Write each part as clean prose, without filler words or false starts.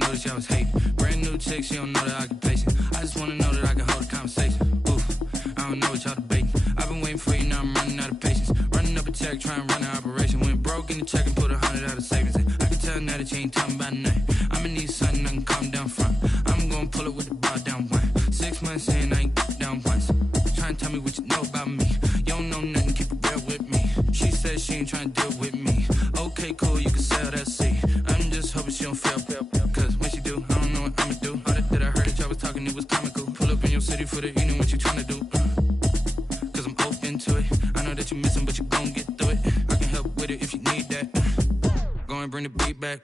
notice y'all was hating. Brand new chick, she don't know the occupation. I just wanna know that I can hold a conversation. Oof, I don't know what y'all debating. I've been waiting for you, now I'm running out of patience. Running up a check, trying to run an operation. Went broke in the check and put 100 out of savings in. I can tell now that you ain't talking about nothing. I'ma need something I can calm down front. I'm gonna pull it with the bar down one. 6 months in, I ain't down once. Trying to tell me what you know about me. You don't know nothing, keep it real with me. She said she ain't trying to deal with me. Okay, cool, you can sell that seat. I'm just hoping she don't fail. Cause when she do, I don't know what I'ma do. All that I heard that y'all was talking, it was comical. Pull up in your city for the evening, what you trying to do? Cause I'm open to it. I know that you missing, but you gon' get through it. I can help with it if you need that. Go and bring the beat back.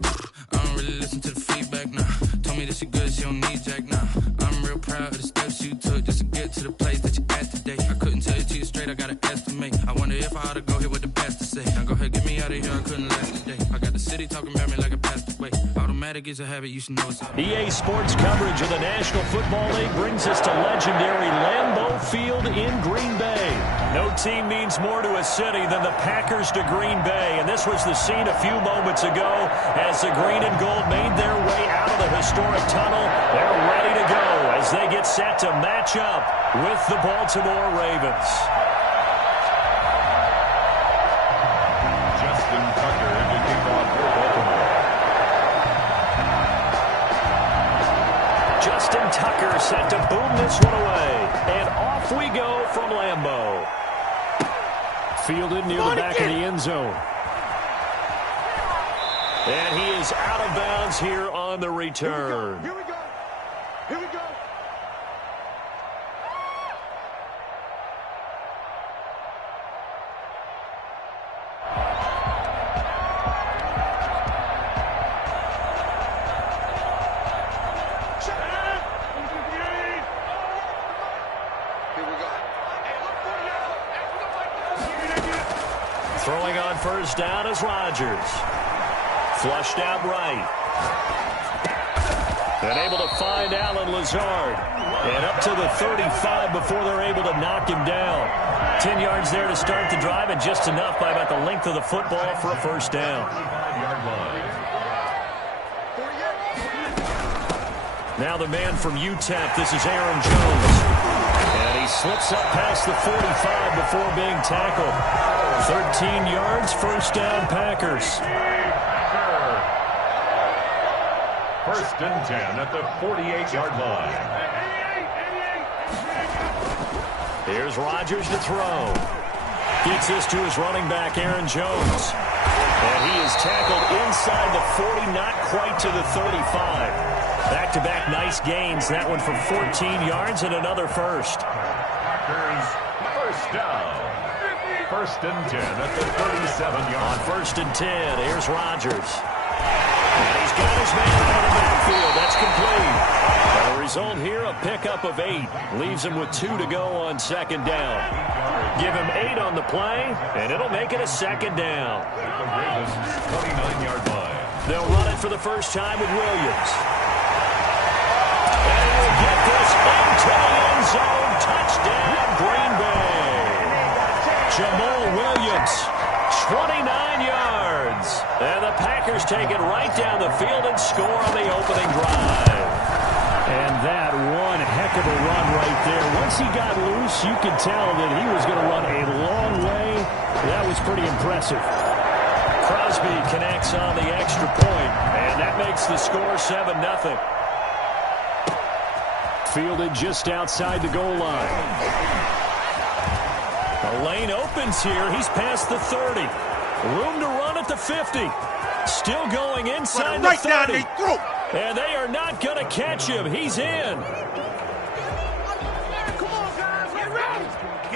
I don't really listen to the feedback, nah. Told me that she good, she don't need Jack, nah. I'm real proud of the steps you took just to get to the place that you at today. I couldn't tell it to you straight, I gotta estimate. I wonder if I ought to go here with the pastor say. Now go ahead, get me out of here, I couldn't last today. I got the city talking about me like a passed away. Automatic is a habit, you should know it's up. EA Sports coverage of the National Football League brings us to legendary Lambeau Field in Green Bay. No team means more to a city than the Packers to Green Bay, and this was the scene a few moments ago as the green and gold made their way out of the historic tunnel. They're ready to go as they get set to match up with the Baltimore Ravens. Justin Tucker to kick off for Baltimore. Justin Tucker set to boom this one away, and off we go from Lambeau. Fielded near the back of the end zone. And he is out of bounds here on the return. Here we go. Here we go. Throwing on first down is Rodgers. Flushed out right. And able to find Allen Lazard. And up to the 35 before they're able to knock him down. 10 yards there to start the drive, and just enough by about the length of the football for a first down. Now the man from UTEP, this is Aaron Jones. And he slips up past the 45 before being tackled. 13 yards, first down Packers. First and 10 at the 48-yard line. Here's Rodgers to throw. Gets this to his running back, Aaron Jones. And he is tackled inside the 40, not quite to the 35. Back-to-back nice gains. That one for 14 yards and another first. Packers first down. First and 10 at the 37-yard. On first and 10, here's Rodgers. And he's got his man out of the backfield. That's complete. And the result here, a pickup of 8. Leaves him with 2 to go on second down. Give him 8 on the play, and it'll make it a second down. At the Ravens' 29-yard line. They'll run it for the first time with Williams. And he'll get this into the end zone. Touchdown, Green Bay. Jamal Williams, 29 yards. And the Packers take it right down the field and score on the opening drive. And that one heck of a run right there. Once he got loose, you could tell that he was going to run a long way. That was pretty impressive. Crosby connects on the extra point, and that makes the score 7-0. Fielded just outside the goal line. The lane opens here. He's past the 30. Room to run at the 50. Still going inside the 30. And they are not going to catch him. He's in.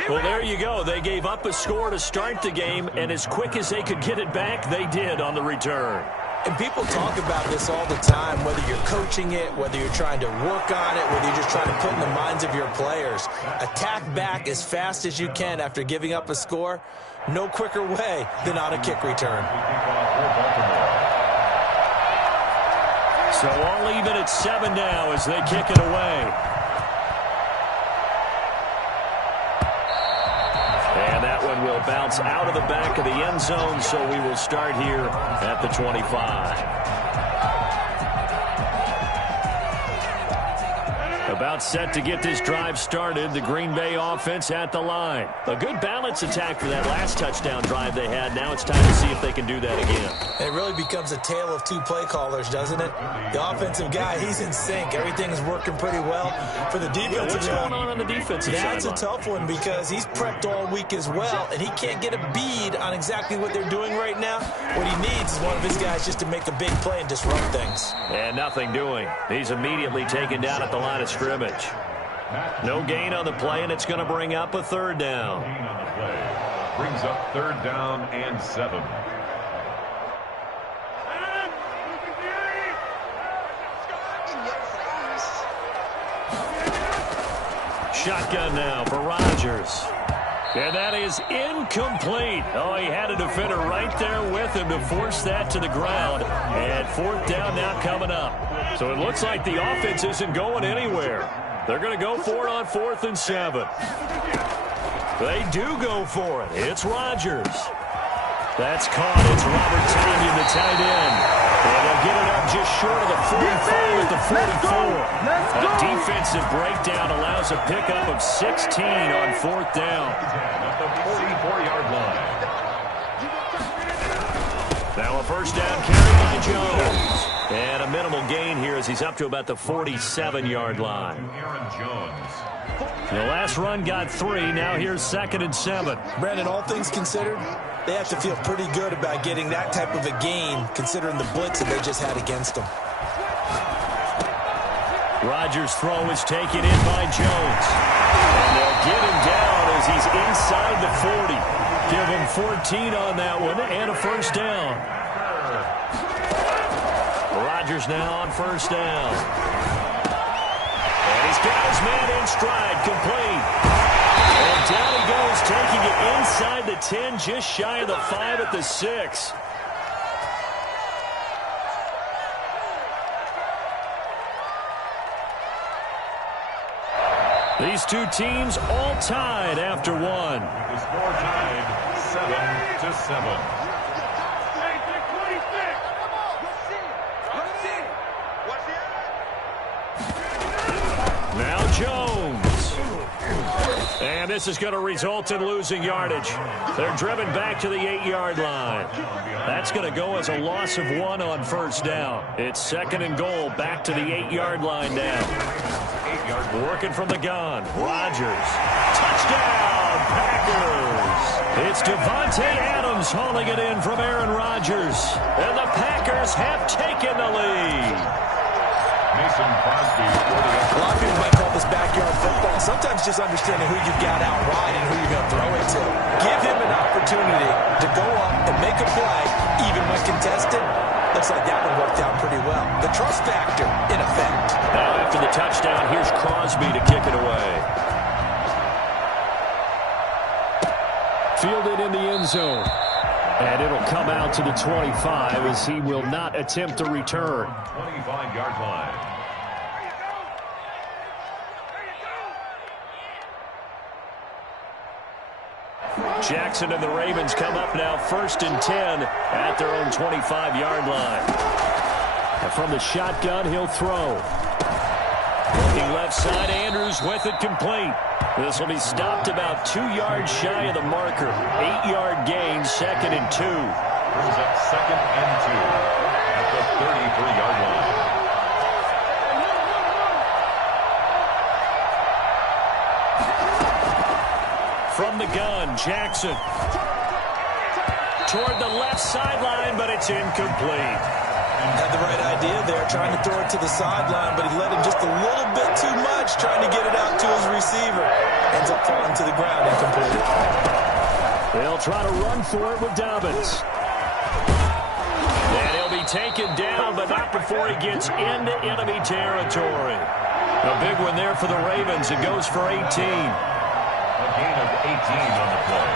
Well, there you go. They gave up a score to start the game, and as quick as they could get it back, they did on the return. And people talk about this all the time, whether you're coaching it, whether you're trying to work on it, whether you're just trying to put in the minds of your players. Attack back as fast as you can after giving up a score. No quicker way than on a kick return. So all even at 7 now as they kick it away. And that one will bounce out of the back of the end zone, so we will start here at the 25. About set to get this drive started. The Green Bay offense at the line. A good balance attack for that last touchdown drive they had. Now it's time to see if they can do that again. It really becomes a tale of two play callers, doesn't it? The offensive guy, he's in sync. Everything's working pretty well. For the defensive guy, what's going on the defensive side? That's a tough one because he's prepped all week as well, and he can't get a bead on exactly what they're doing right now. What he needs is one of his guys just to make a big play and disrupt things. And nothing doing. He's immediately taken down at the line of scrimmage. No gain on the play, and it's going to bring up a third down. Gain on the play. Brings up third down and 7. Shotgun now for Rodgers. And that is incomplete. Oh, he had a defender right there with him to force that to the ground. And fourth down now coming up. So it looks like the offense isn't going anywhere. They're going to go for it on 4th and 7. They do go for it. It's Rodgers. That's caught. It's Robert Tonyan, the tight end. And they'll get it up just short of the 45 at the 44. A defensive breakdown allows a pickup of 16 on 4th down. At the 44-yard line. Now a first down carry by Jones. And a minimal gain here as he's up to about the 47-yard line. Aaron Jones. The last run got 3. Now here's 2nd and 7. Brandon, all things considered, they have to feel pretty good about getting that type of a gain considering the blitz that they just had against them. Rodgers' throw is taken in by Jones. And they'll get him down as he's inside the 40. Give him 14 on that one and a first down. Rodgers now on first down. And he's got his man in stride, complete. And down he goes, taking it inside the 10, just shy of the 5 at the 6. These two teams all tied after one. The score tied 7-7. Now Jones. And this is going to result in losing yardage. They're driven back to the 8-yard line. That's going to go as a loss of 1 on first down. It's 2nd and goal, back to the 8-yard line now. Working from the gun. Rodgers. Touchdown, Packers. It's Devontae Adams hauling it in from Aaron Rodgers. And the Packers have taken the lead. Mason Crosby. A lot of people might call this backyard football. Sometimes just understanding who you've got out wide and who you're going to throw it to. Give him an opportunity to go up and make a play, even when contested. Looks like that one worked out pretty well. The trust factor, in effect. Now after the touchdown, here's Crosby to kick it away. Fielded in the end zone. And it'll come out to the 25 as he will not attempt to return. 25-yard line. Jackson and the Ravens come up now 1st and 10 at their own 25-yard line. And from the shotgun, he'll throw. Looking left side, Andrews with it complete. This will be stopped about 2 yards shy of the marker. 8-yard gain, 2nd and 2. Brings up 2nd and 2 at the 33-yard line. From the gun, Jackson. Toward the left sideline, but it's incomplete. Had the right idea there, trying to throw it to the sideline, but he let him just a little bit too much, trying to get it out to his receiver. Ends up falling to the ground incomplete. They'll try to run for it with Dobbins. And he'll be taken down, but not before he gets into enemy territory. A big one there for the Ravens. It goes for 18. A gain of 18 on the play.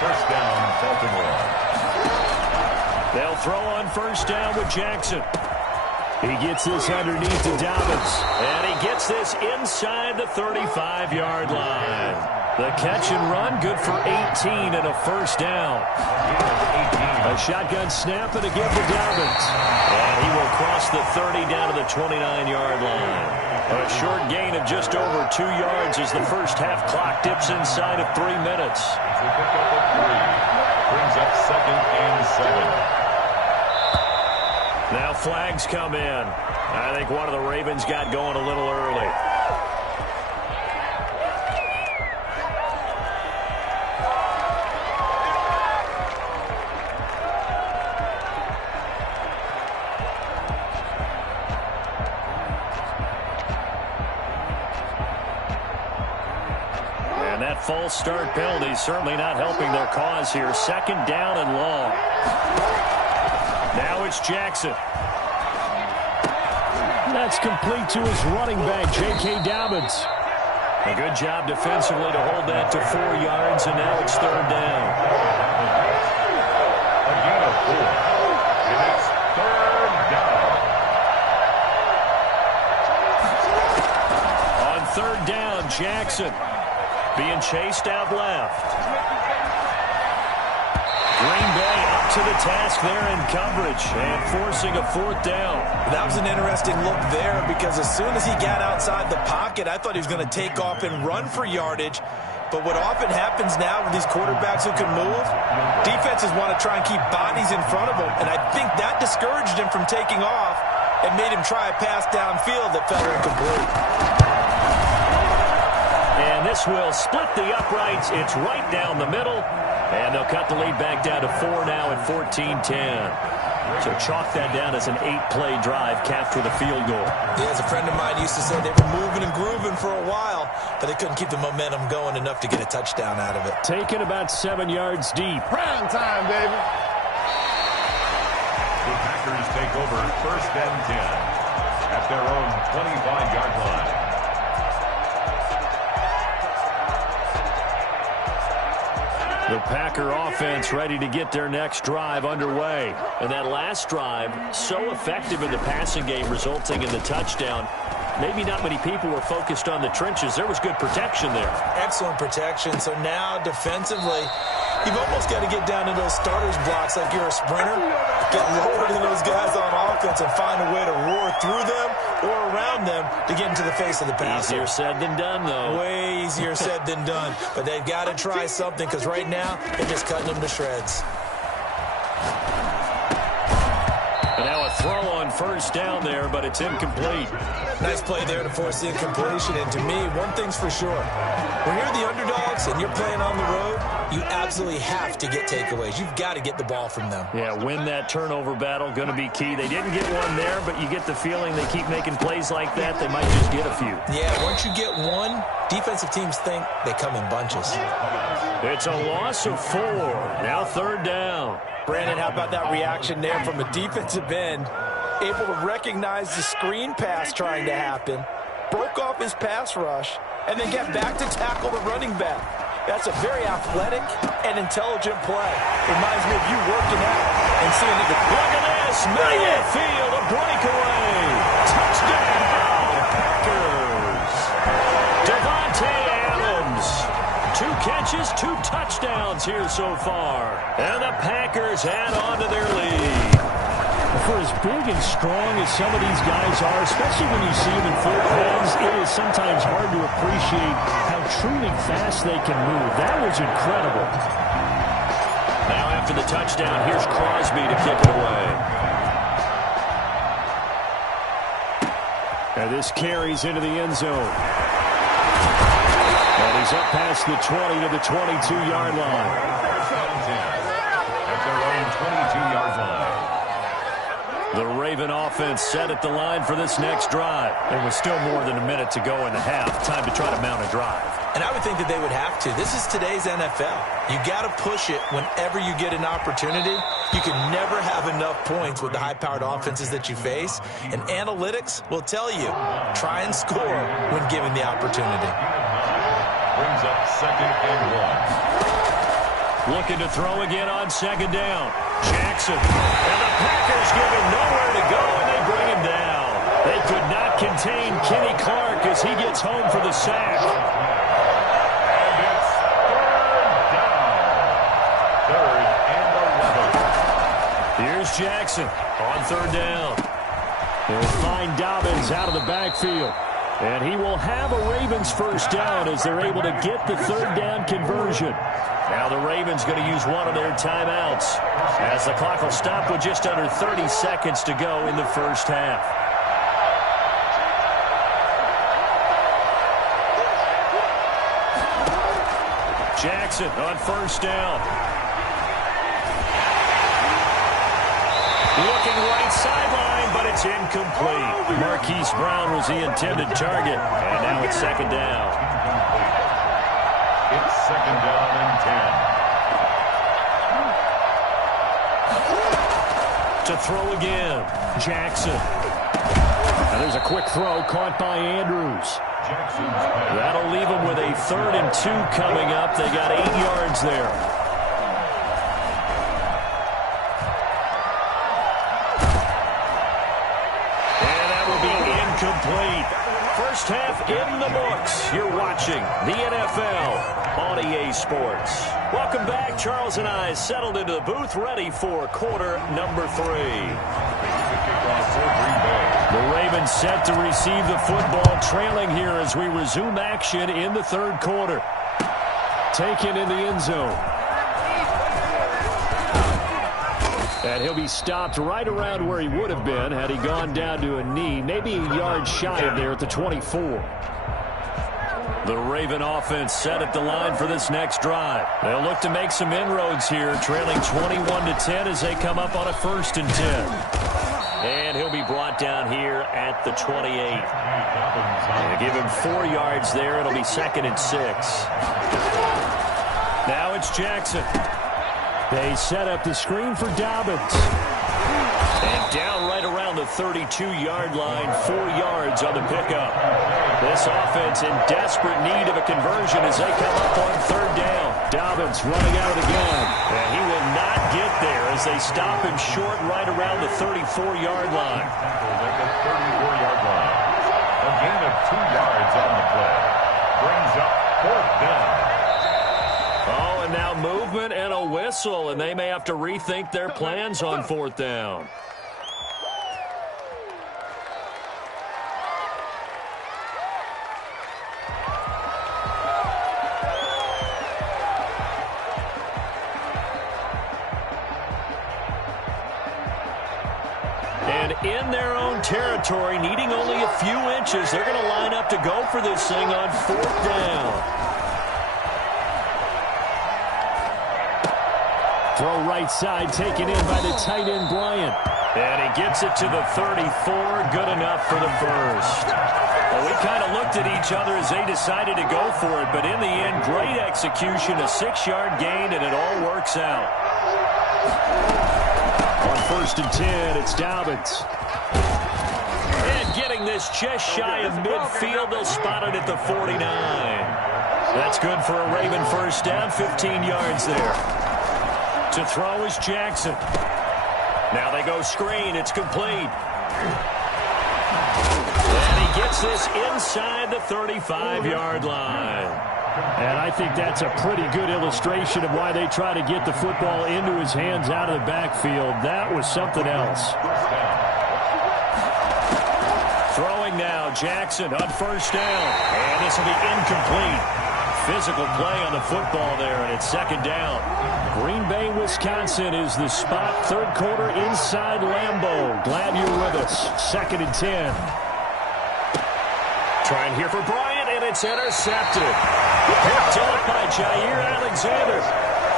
First down, Baltimore. They'll throw on first down with Jackson. He gets this underneath to Dobbins. And he gets this inside the 35-yard line. The catch and run, good for 18 and a first down. A shotgun snap and again for Dobbins. And he will cross the 30 down to the 29-yard line. A short gain of just over 2 yards as the first half clock dips inside of 3 minutes. Brings up 2nd and 7. Now flags come in. I think one of the Ravens got going a little early. And that false start penalty certainly not helping their cause here. 2nd down and long. Now it's Jackson. That's complete to his running back, J.K. Dobbins. A good job defensively to hold that to 4 yards, and now it's 3rd down. Again a 4. And it's 3rd down. On 3rd down, Jackson being chased out left. Green Bay up to the task there in coverage and forcing a 4th down. That was an interesting look there because as soon as he got outside the pocket, I thought he was going to take off and run for yardage. But what often happens now with these quarterbacks who can move, defenses want to try and keep bodies in front of them, and I think that discouraged him from taking off and made him try a pass downfield that fell incomplete. And this will split the uprights. It's right down the middle. And they'll cut the lead back down to 4 now at 14-10. So chalk that down as an 8-play drive capped with a field goal. Yeah, as a friend of mine used to say, they were moving and grooving for a while, but they couldn't keep the momentum going enough to get a touchdown out of it. Taken about 7 yards deep. Prime time, baby. The Packers take over 1st and 10 at their own 25-yard line. The Packer offense ready to get their next drive underway. And that last drive, so effective in the passing game, resulting in the touchdown. Maybe not many people were focused on the trenches. There was good protection there. Excellent protection. So now defensively, you've almost got to get down to those starters blocks like you're a sprinter. Get lower than those guys on offense and find a way to roar through them or around them to get into the face of the passer. Easier said than done, though. Way easier said than done. But they've got to try something because right now they're just cutting them to shreds. And now a throw on 1st down there, but it's incomplete. Nice play there to force the incompletion. And to me, one thing's for sure. When you're the underdogs and you're playing on the road, you absolutely have to get takeaways. You've got to get the ball from them. Yeah, win that turnover battle, going to be key. They didn't get one there, but you get the feeling they keep making plays like that, they might just get a few. Yeah, once you get one, defensive teams think they come in bunches. It's a loss of 4. Now 3rd down. Brandon, how about that reaction there from a defensive end? Able to recognize the screen pass trying to happen, broke off his pass rush, and then get back to tackle the running back. That's a very athletic and intelligent play. Reminds me of you working out and seeing the... Look at this! Middle of the field, a breakaway! Touchdown, Packers! Devontae Adams. 2 catches, 2 touchdowns here so far. And the Packers add on to their lead. For as big and strong as some of these guys are, especially when you see them in full pads, it is sometimes hard to appreciate how truly fast they can move. That was incredible. Now after the touchdown, here's Crosby to kick it away. And this carries into the end zone. And he's up past the 20 to the 22-yard line. At their own 22-yard line. The Raven offense set at the line for this next drive. There was still more than a minute to go in the half. Time to try to mount a drive. And I would think that they would have to. This is today's NFL. You got to push it whenever you get an opportunity. You can never have enough points with the high-powered offenses that you face. And analytics will tell you, try and score when given the opportunity. Brings up 2nd and 1. Looking to throw again on 2nd down. Jackson. And the Packers give him nowhere to go, and they bring him down. could not contain Kenny Clark as he gets home for the sack. And it's third down. Third and 11. Here's Jackson on third down. They'll find Dobbins out of the backfield. And he will have a Ravens first down as they're able to get the third down conversion. Now the Ravens going to use one of their timeouts as the clock will stop with just under 30 seconds to go in the first half. Jackson on first down. Looking right sideline, but it's incomplete. Marquise Brown was the intended target, and now it's second down. It's second down and 10. To throw again, Jackson. Now there's a quick throw caught by Andrews. That'll leave them with a 3rd and 2 coming up. They got 8 yards there. And that will be incomplete. First half in the books. You're watching the NFL on EA Sports. Welcome back. Charles and I settled into the booth ready for quarter number 3. The Ravens set to receive the football, trailing here as we resume action in the third quarter. Taken in the end zone. And he'll be stopped right around where he would have been had he gone down to a knee, maybe a yard shy of there at the 24. The Raven offense set at the line for this next drive. They'll look to make some inroads here, trailing 21-10 as they come up on a 1st and 10. And he'll be brought down here at the 28. They give him 4 yards there. It'll be 2nd and 6. Now it's Jackson. They set up the screen for Dobbins. And down right around the 32-yard line, 4 yards on the pickup. This offense in desperate need of a conversion as they come up on 3rd down. Dobbins running out of the gun. And he will not get there as they stop him short right around the 34-yard line. At the 34-yard line. A gain of 2 yards on the play. Brings up 4th down. Oh, and now movement and a whistle, and they may have to rethink their plans on 4th down. And in their own territory, needing only a few inches, they're going to line up to go for this thing on 4th down. Throw right side, taken in by the tight end, Bryant. And he gets it to the 34, good enough for the first. Well, we kind of looked at each other as they decided to go for it, but in the end, great execution, a 6-yard gain, and it all works out. On 1st and 10, it's Dobbins. And getting this just shy of midfield, they'll spot it at the 49. That's good for a Raven first down, 15 yards there. To throw is Jackson. Now they go screen. It's complete. And he gets this inside the 35-yard line. And I think that's a pretty good illustration of why they try to get the football into his hands out of the backfield. That was something else. Throwing now, Jackson on 1st down. And this will be incomplete. Physical play on the football there, and it's 2nd down. Green Bay, Wisconsin is the spot. 3rd quarter inside Lambeau. Glad you're with us. 2nd and 10. Trying here for Bryant, and it's intercepted. Picked up by Jair Alexander.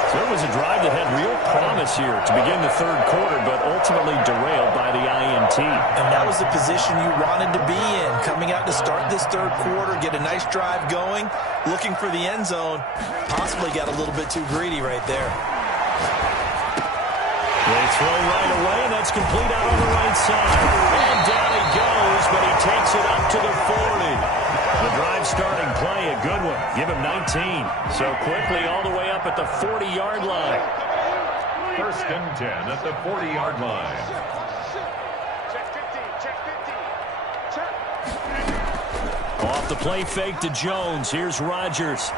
So it was a drive that had real promise here to begin the 3rd quarter, but ultimately derailed by the INT. And that was the position you wanted to be in, coming out to start this 3rd quarter, get a nice drive going, looking for the end zone. Possibly got a little bit too greedy right there. They throw right away, and that's complete out on the right side. And down he goes, but he takes it up to the 40. The drive starting play, a good one. Give him 19. So quickly all the way up at the 40-yard line. 1st and 10 at the 40-yard line. Check 15, check 15. Check. Off the play fake to Jones. Here's Rodgers.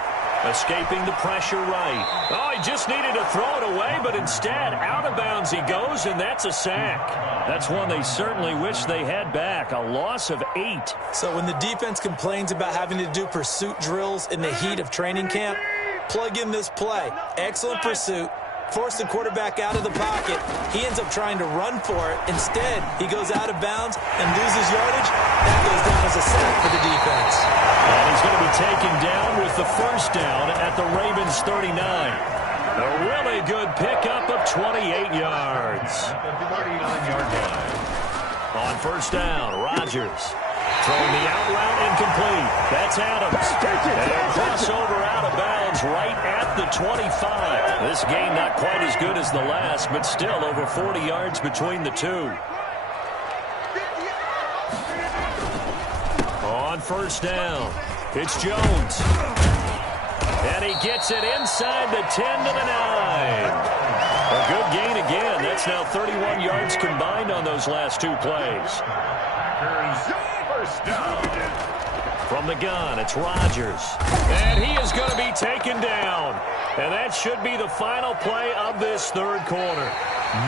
Escaping the pressure right. Oh, he just needed to throw it away, but instead, out of bounds he goes, and that's a sack. That's one they certainly wish they had back. A loss of 8. So when the defense complains about having to do pursuit drills in the heat of training camp, plug in this play. Excellent pursuit. Force the quarterback out of the pocket. He ends up trying to run for it. Instead, he goes out of bounds and loses yardage. That goes down as a sack for the defense. And he's going to be taken down with the first down at the Ravens 39. A really good pickup of 28 yards. At the 39-yard line. On first down, Rodgers. Throwing the out route incomplete. That's Adams. And a crossover out of bounds right at the 25. This game not quite as good as the last, but still over 40 yards between the two. On first down, it's Jones. And he gets it inside the 10 to the 9. A good gain again. That's now 31 yards combined on those last two plays. First down. From the gun, it's Rodgers. And he is going to be taken down. And that should be the final play of this third quarter.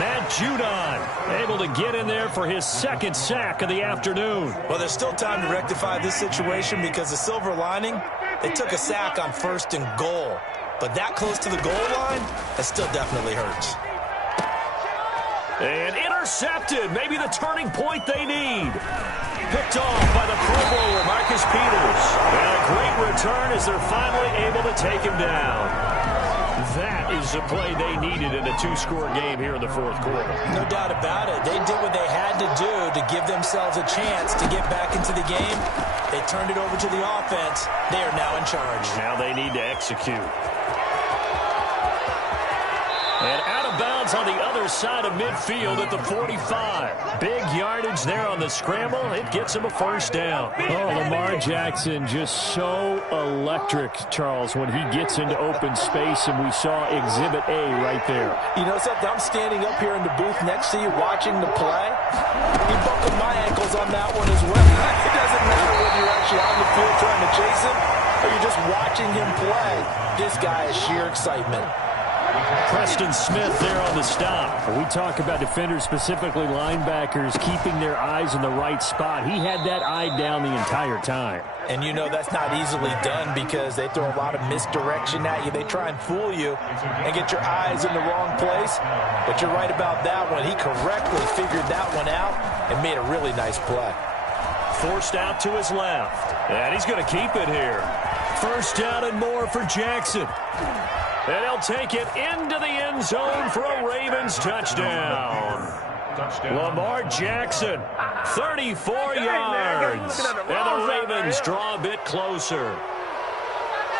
Matt Judon able to get in there for his second sack of the afternoon. Well, there's still time to rectify this situation because the silver lining, they took a sack on first and goal. But that close to the goal line, that still definitely hurts. And intercepted, maybe the turning point they need. Picked off by the Pro Bowler, Marcus Peters. And a great return as they're finally able to take him down. That is the play they needed in a two-score game here in the fourth quarter. No doubt about it. They did what they had to do to give themselves a chance to get back into the game. They turned it over to the offense. They are now in charge. Now they need to execute. And out of bounds on the other side of midfield at the 45. Big yardage there on the scramble. It gets him a first down. Oh, Lamar Jackson just so electric, Charles, when he gets into open space, and we saw Exhibit A right there. You know something? I'm standing up here in the booth next to you watching the play. He buckled my ankles on that one as well. It doesn't matter whether you're actually on the field trying to chase him or you're just watching him play. This guy is sheer excitement. Preston Smith there on the stop. We talk about defenders, specifically linebackers, keeping their eyes in the right spot. He had that eye down the entire time. And you know that's not easily done because they throw a lot of misdirection at you. They try and fool you and get your eyes in the wrong place. But you're right about that one. He correctly figured that one out and made a really nice play. Forced out to his left. And he's going to keep it here. First down and more for Jackson. And he'll take it into the end zone for a Ravens touchdown. Lamar Jackson, 34 yards. And the Ravens draw a bit closer.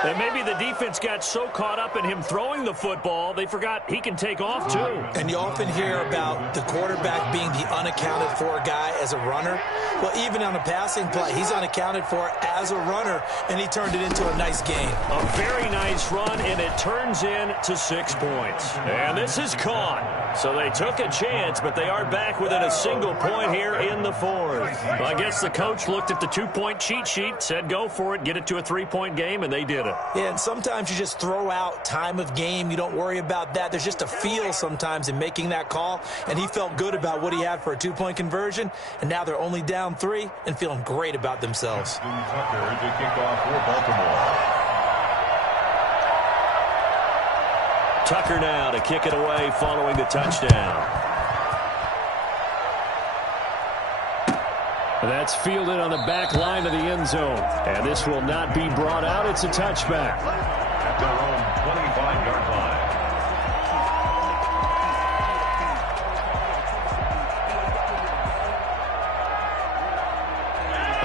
And maybe the defense got so caught up in him throwing the football, they forgot he can take off too. And you often hear about the quarterback being the unaccounted for guy as a runner. Well, even on a passing play, he's unaccounted for as a runner, and he turned it into a nice game. A very nice run, and it turns into 6 points. And this is caught. So they took a chance, but they are back within a single point here in the fourth. Well, I guess the coach looked at the 2-point cheat sheet, said go for it, get it to a 3-point game, and they did it. Yeah, and sometimes you just throw out time of game. You don't worry about that. There's just a feel sometimes in making that call, and he felt good about what he had for a 2-point conversion, and now they're only down 3 and feeling great about themselves. Tucker to kick off for Baltimore. Tucker now to kick it away following the touchdown. That's fielded on the back line of the end zone. And this will not be brought out. It's a touchback. At their own 25-yard line.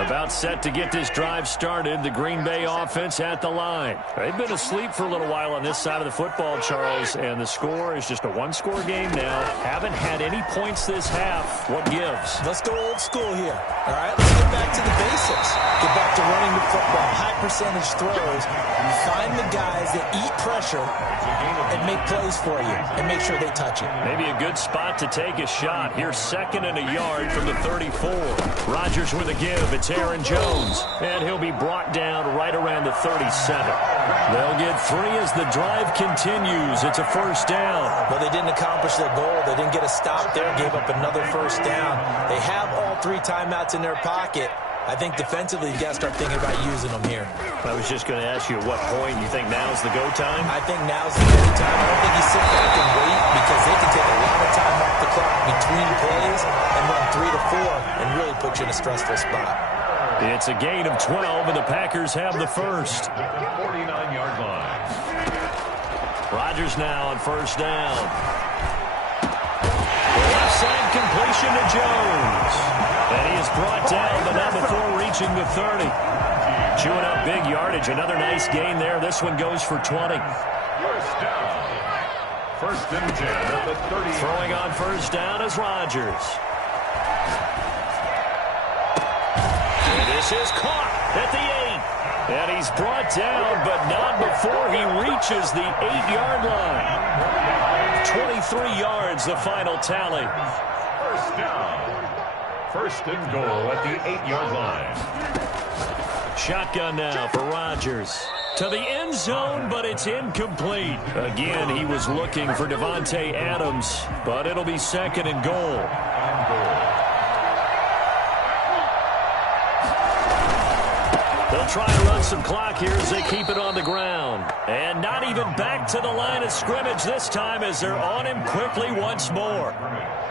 About set to get this drive started, the Green Bay offense at the line. They've been asleep for a little while on this side of the football, Charles, and the score is just a one-score game now. Haven't had any points this half. What gives? Let's go old school here. All right, let's get back to the basics. Get back to running the football. High percentage throws, find the guys that eat pressure and make plays for you and make sure they touch it. Maybe a good spot to take a shot. Here's 2nd and a yard from the 34. Rodgers with a give. It's Aaron Jones. And he'll be brought down right around the 37. They'll get 3 as the drive continues. It's a first down. Well, they didn't accomplish their goal. They didn't get a stop there, gave up another first down. They have all 3 timeouts in their pocket. I think defensively, you got to start thinking about using them here. I was just going to ask you at what point you think now's the go time? I think now's the go time. I don't think you sit back and wait because they can take a lot of time off the clock between plays and run 3 to 4 and really put you in a stressful spot. It's a gain of 12, and the Packers have the first. 49-yard line. Rodgers now on first down. Left side completion to Jones. And he is brought down, but not before reaching the 30. Chewing up big yardage. Another nice gain there. This one goes for 20. First down. 1st and 10 at the 30. Throwing on first down is Rodgers. And this is caught at the 8. And he's brought down, but not before he reaches the 8-yard line. 23 yards, the final tally. First down. 1st and goal at the 8-yard line. Shotgun now for Rodgers. To the end zone, but it's incomplete. Again, he was looking for Devontae Adams, but it'll be 2nd and goal. They'll try to run some clock here as they keep it on the ground. And not even back to the line of scrimmage this time as they're on him quickly once more.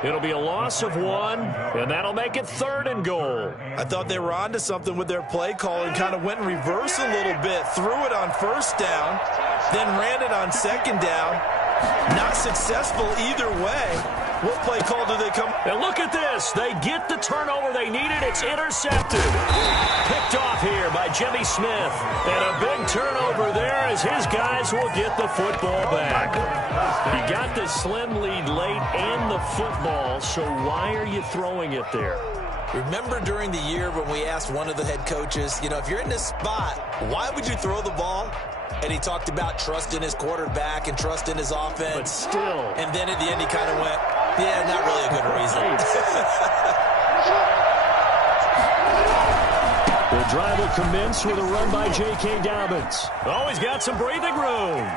It'll be a loss of 1, and that'll make it 3rd and goal. I thought they were onto something with their play call and kind of went in reverse a little bit. Threw it on first down, then ran it on 2nd down. Not successful either way. What play call do they come? And look at this. They get the turnover they needed. It's intercepted. Picked off here by Jimmy Smith. And a big turnover there as his guys will get the football back. You got the slim lead late and the football, so why are you throwing it there? Remember during the year when we asked one of the head coaches, if you're in this spot, why would you throw the ball? And he talked about trust in his quarterback and trust in his offense. But still. And then at the end he kind of went, yeah, not really a good reason. The drive will commence with a run by J.K. Dobbins. Oh, he's got some breathing room.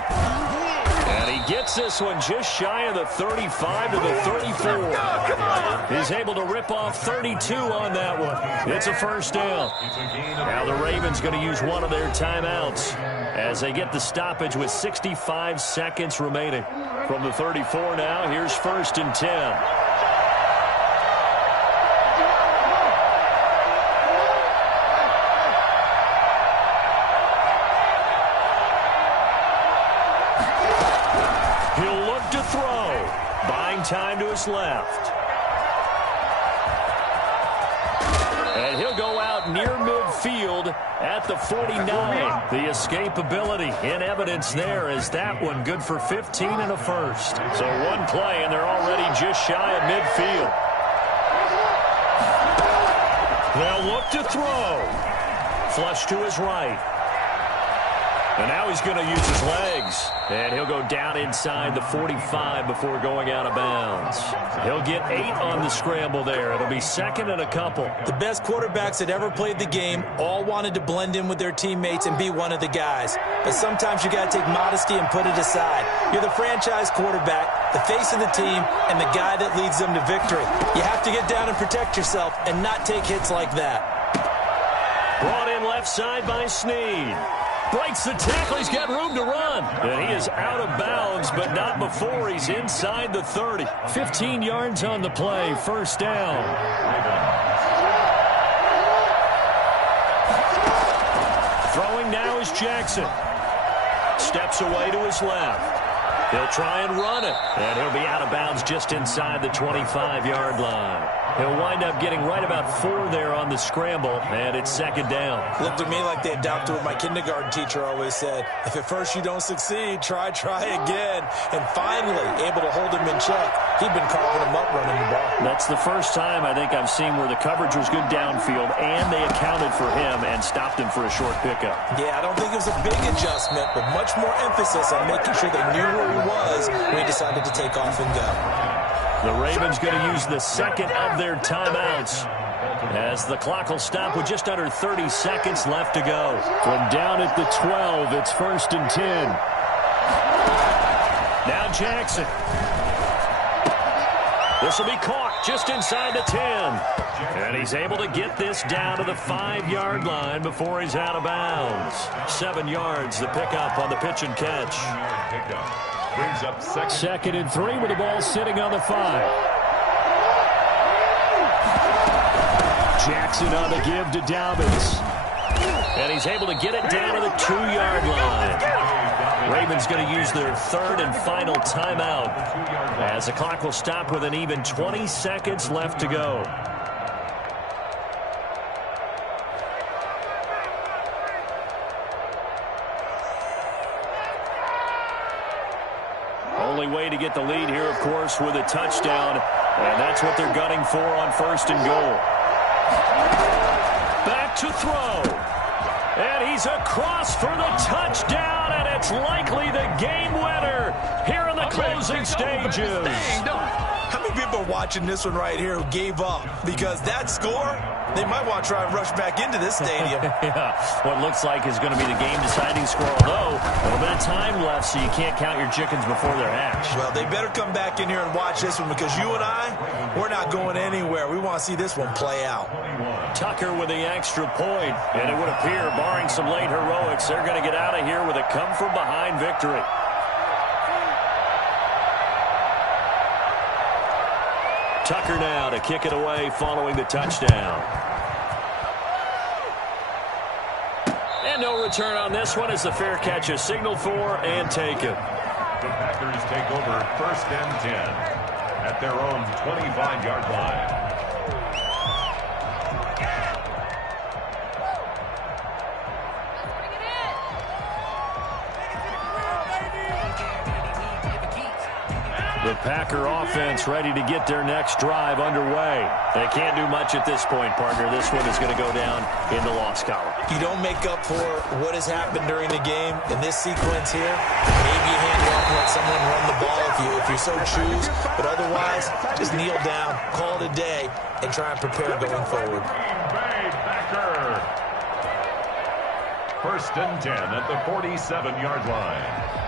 And he gets this one just shy of the 35 to the 34. He's able to rip off 32 on that one. It's a first down. Now the Ravens going to use one of their timeouts as they get the stoppage with 65 seconds remaining. From the 34 now, here's 1st and 10. Time to his left. And he'll go out near midfield at the 49. The escapability in evidence there as that one good for 15 and a first. So one play and they're already just shy of midfield. They'll look to throw. Flush to his right. And now he's going to use his legs. And he'll go down inside the 45 before going out of bounds. He'll get 8 on the scramble there. It'll be 2nd and a couple. The best quarterbacks that ever played the game all wanted to blend in with their teammates and be one of the guys. But sometimes you got to take modesty and put it aside. You're the franchise quarterback, the face of the team, and the guy that leads them to victory. You have to get down and protect yourself and not take hits like that. Brought in left side by Snead. Breaks the tackle. He's got room to run. And he is out of bounds, but not before he's inside the 30. 15 yards on the play. First down. Throwing now is Jackson. Steps away to his left. He'll try and run it. And he'll be out of bounds just inside the 25-yard line. He'll wind up getting right about 4 there on the scramble, and it's second down. Looked to me like they adopted what my kindergarten teacher always said. If at first you don't succeed, try again. And finally, able to hold him in check. He'd been carving him up running the ball. That's the first time I think I've seen where the coverage was good downfield, and they accounted for him and stopped him for a short pickup. Yeah, I don't think it was a big adjustment, but much more emphasis on making sure they knew where he was when he decided to take off and go. The Ravens going to use the second of their timeouts as the clock will stop with just under 30 seconds left to go. From down at the 12, it's 1st and 10. Now Jackson. This will be caught just inside the 10. And he's able to get this down to the 5-yard line before he's out of bounds. 7 yards, the pickup on the pitch and catch. Brings up 2nd and 3 with the ball sitting on the 5. Jackson on the give to Dobbins. And he's able to get it down to the 2-yard line. Ravens going to use their 3rd and final timeout as the clock will stop with an even 20 seconds left to go. Only way to get the lead here, of course, with a touchdown. And that's what they're gunning for on 1st and goal. Back to throw. And he's across for the touchdown, and it's likely the game winner here in the closing stages. How many people are watching this one right here who gave up? Because that score, they might want to try and rush back into this stadium. Yeah, what looks like is going to be the game-deciding score, although a little bit of time left, so you can't count your chickens before they're hatched. Well, they better come back in here and watch this one, because you and I, we're not going anywhere. We want to see this one play out. Tucker with the extra point, and it would appear, barring some late heroics, they're going to get out of here with a come-from-behind victory. Tucker now to kick it away following the touchdown. And no return on this one as the fair catch is signaled for and taken. The Packers take over 1st and 10 at their own 25-yard line. The Packer offense ready to get their next drive underway. They can't do much at this point, partner. This one is going to go down in the loss column. You don't make up for what has happened during the game in this sequence here. Maybe you hand it off and let someone run the ball if you so choose. But otherwise, just kneel down, call it a day, and try and prepare going forward. Packer. 1st and 10 at the 47-yard line.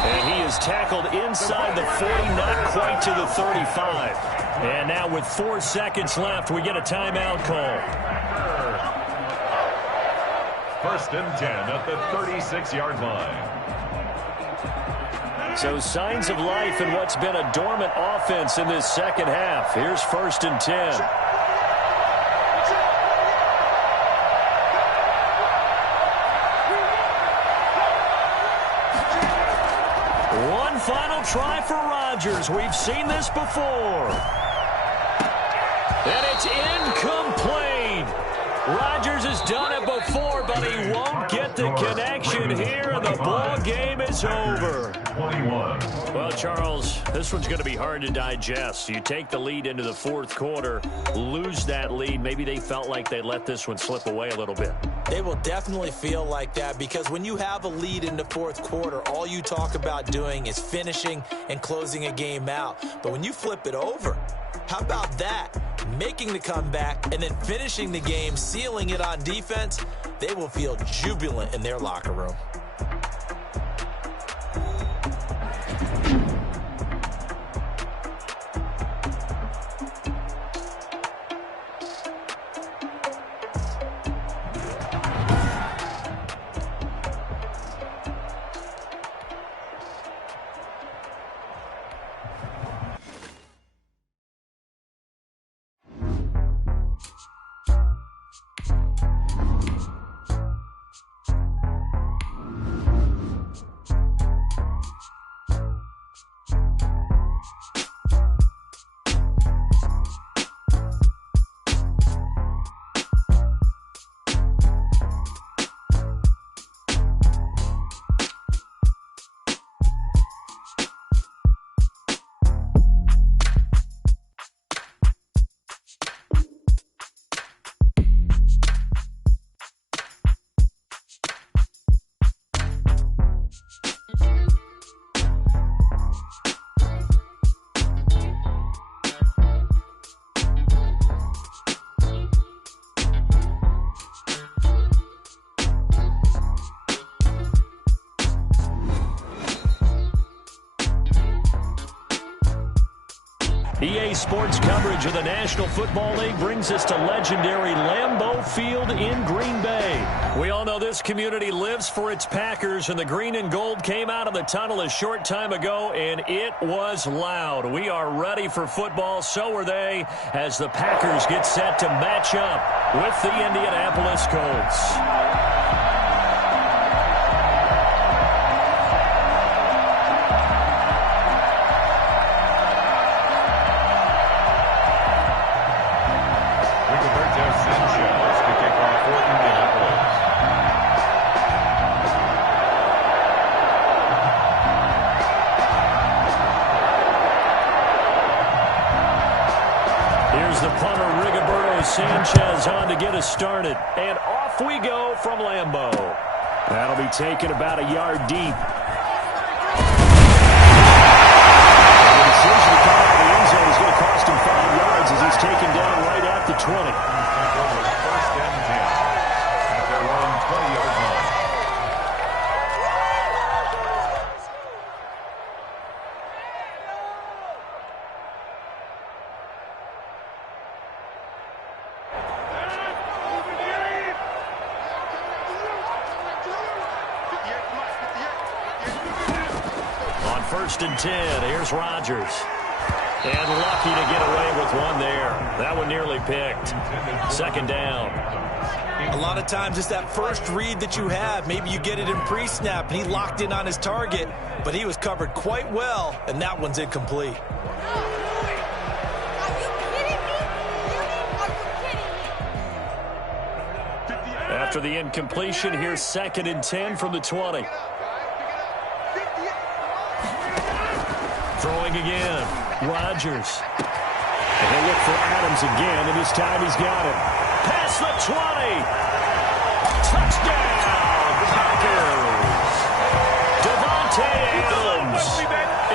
And he is tackled inside the 40, not quite to the 35. And now with 4 seconds left, we get a timeout call. 1st and 10 at the 36-yard line. So signs of life in what's been a dormant offense in this second half. Here's 1st and 10. Final try for Rodgers. We've seen this before. And it's incomplete. Rodgers has done it before, but he won't get the connection here, and the ball game is over. 21. Well, Charles, this one's going to be hard to digest. You take the lead into the 4th quarter, lose that lead. Maybe they felt like they let this one slip away a little bit. They will definitely feel like that, because when you have a lead in the 4th quarter, all you talk about doing is finishing and closing a game out. But when you flip it over, how about that? Making the comeback and then finishing the game, sealing it on defense, they will feel jubilant in their locker room. EA Sports coverage of the National Football League brings us to legendary Lambeau Field in Green Bay. We all know this community lives for its Packers, and the green and gold came out of the tunnel a short time ago, and it was loud. We are ready for football, so are they, as the Packers get set to match up with the Indianapolis Colts. Sanchez on to get us started, and off we go from Lambeau. That'll be taken about a yard deep. The decision to come out of the end zone is going to cost him 5 yards as he's taken down right at the 20. First and 10 at their own 20-yard line. First and 10. Here's Rodgers. And lucky to get away with one there. That one nearly picked. Second down. A lot of times it's that first read that you have. Maybe you get it in pre-snap, and he locked in on his target, but he was covered quite well, and that one's incomplete. After the incompletion, here's second and 10 from the 20. Throwing again. Rodgers. And he'll look for Adams again, and this time he's got it. Past the 20. Touchdown, Packers. Devontae Adams.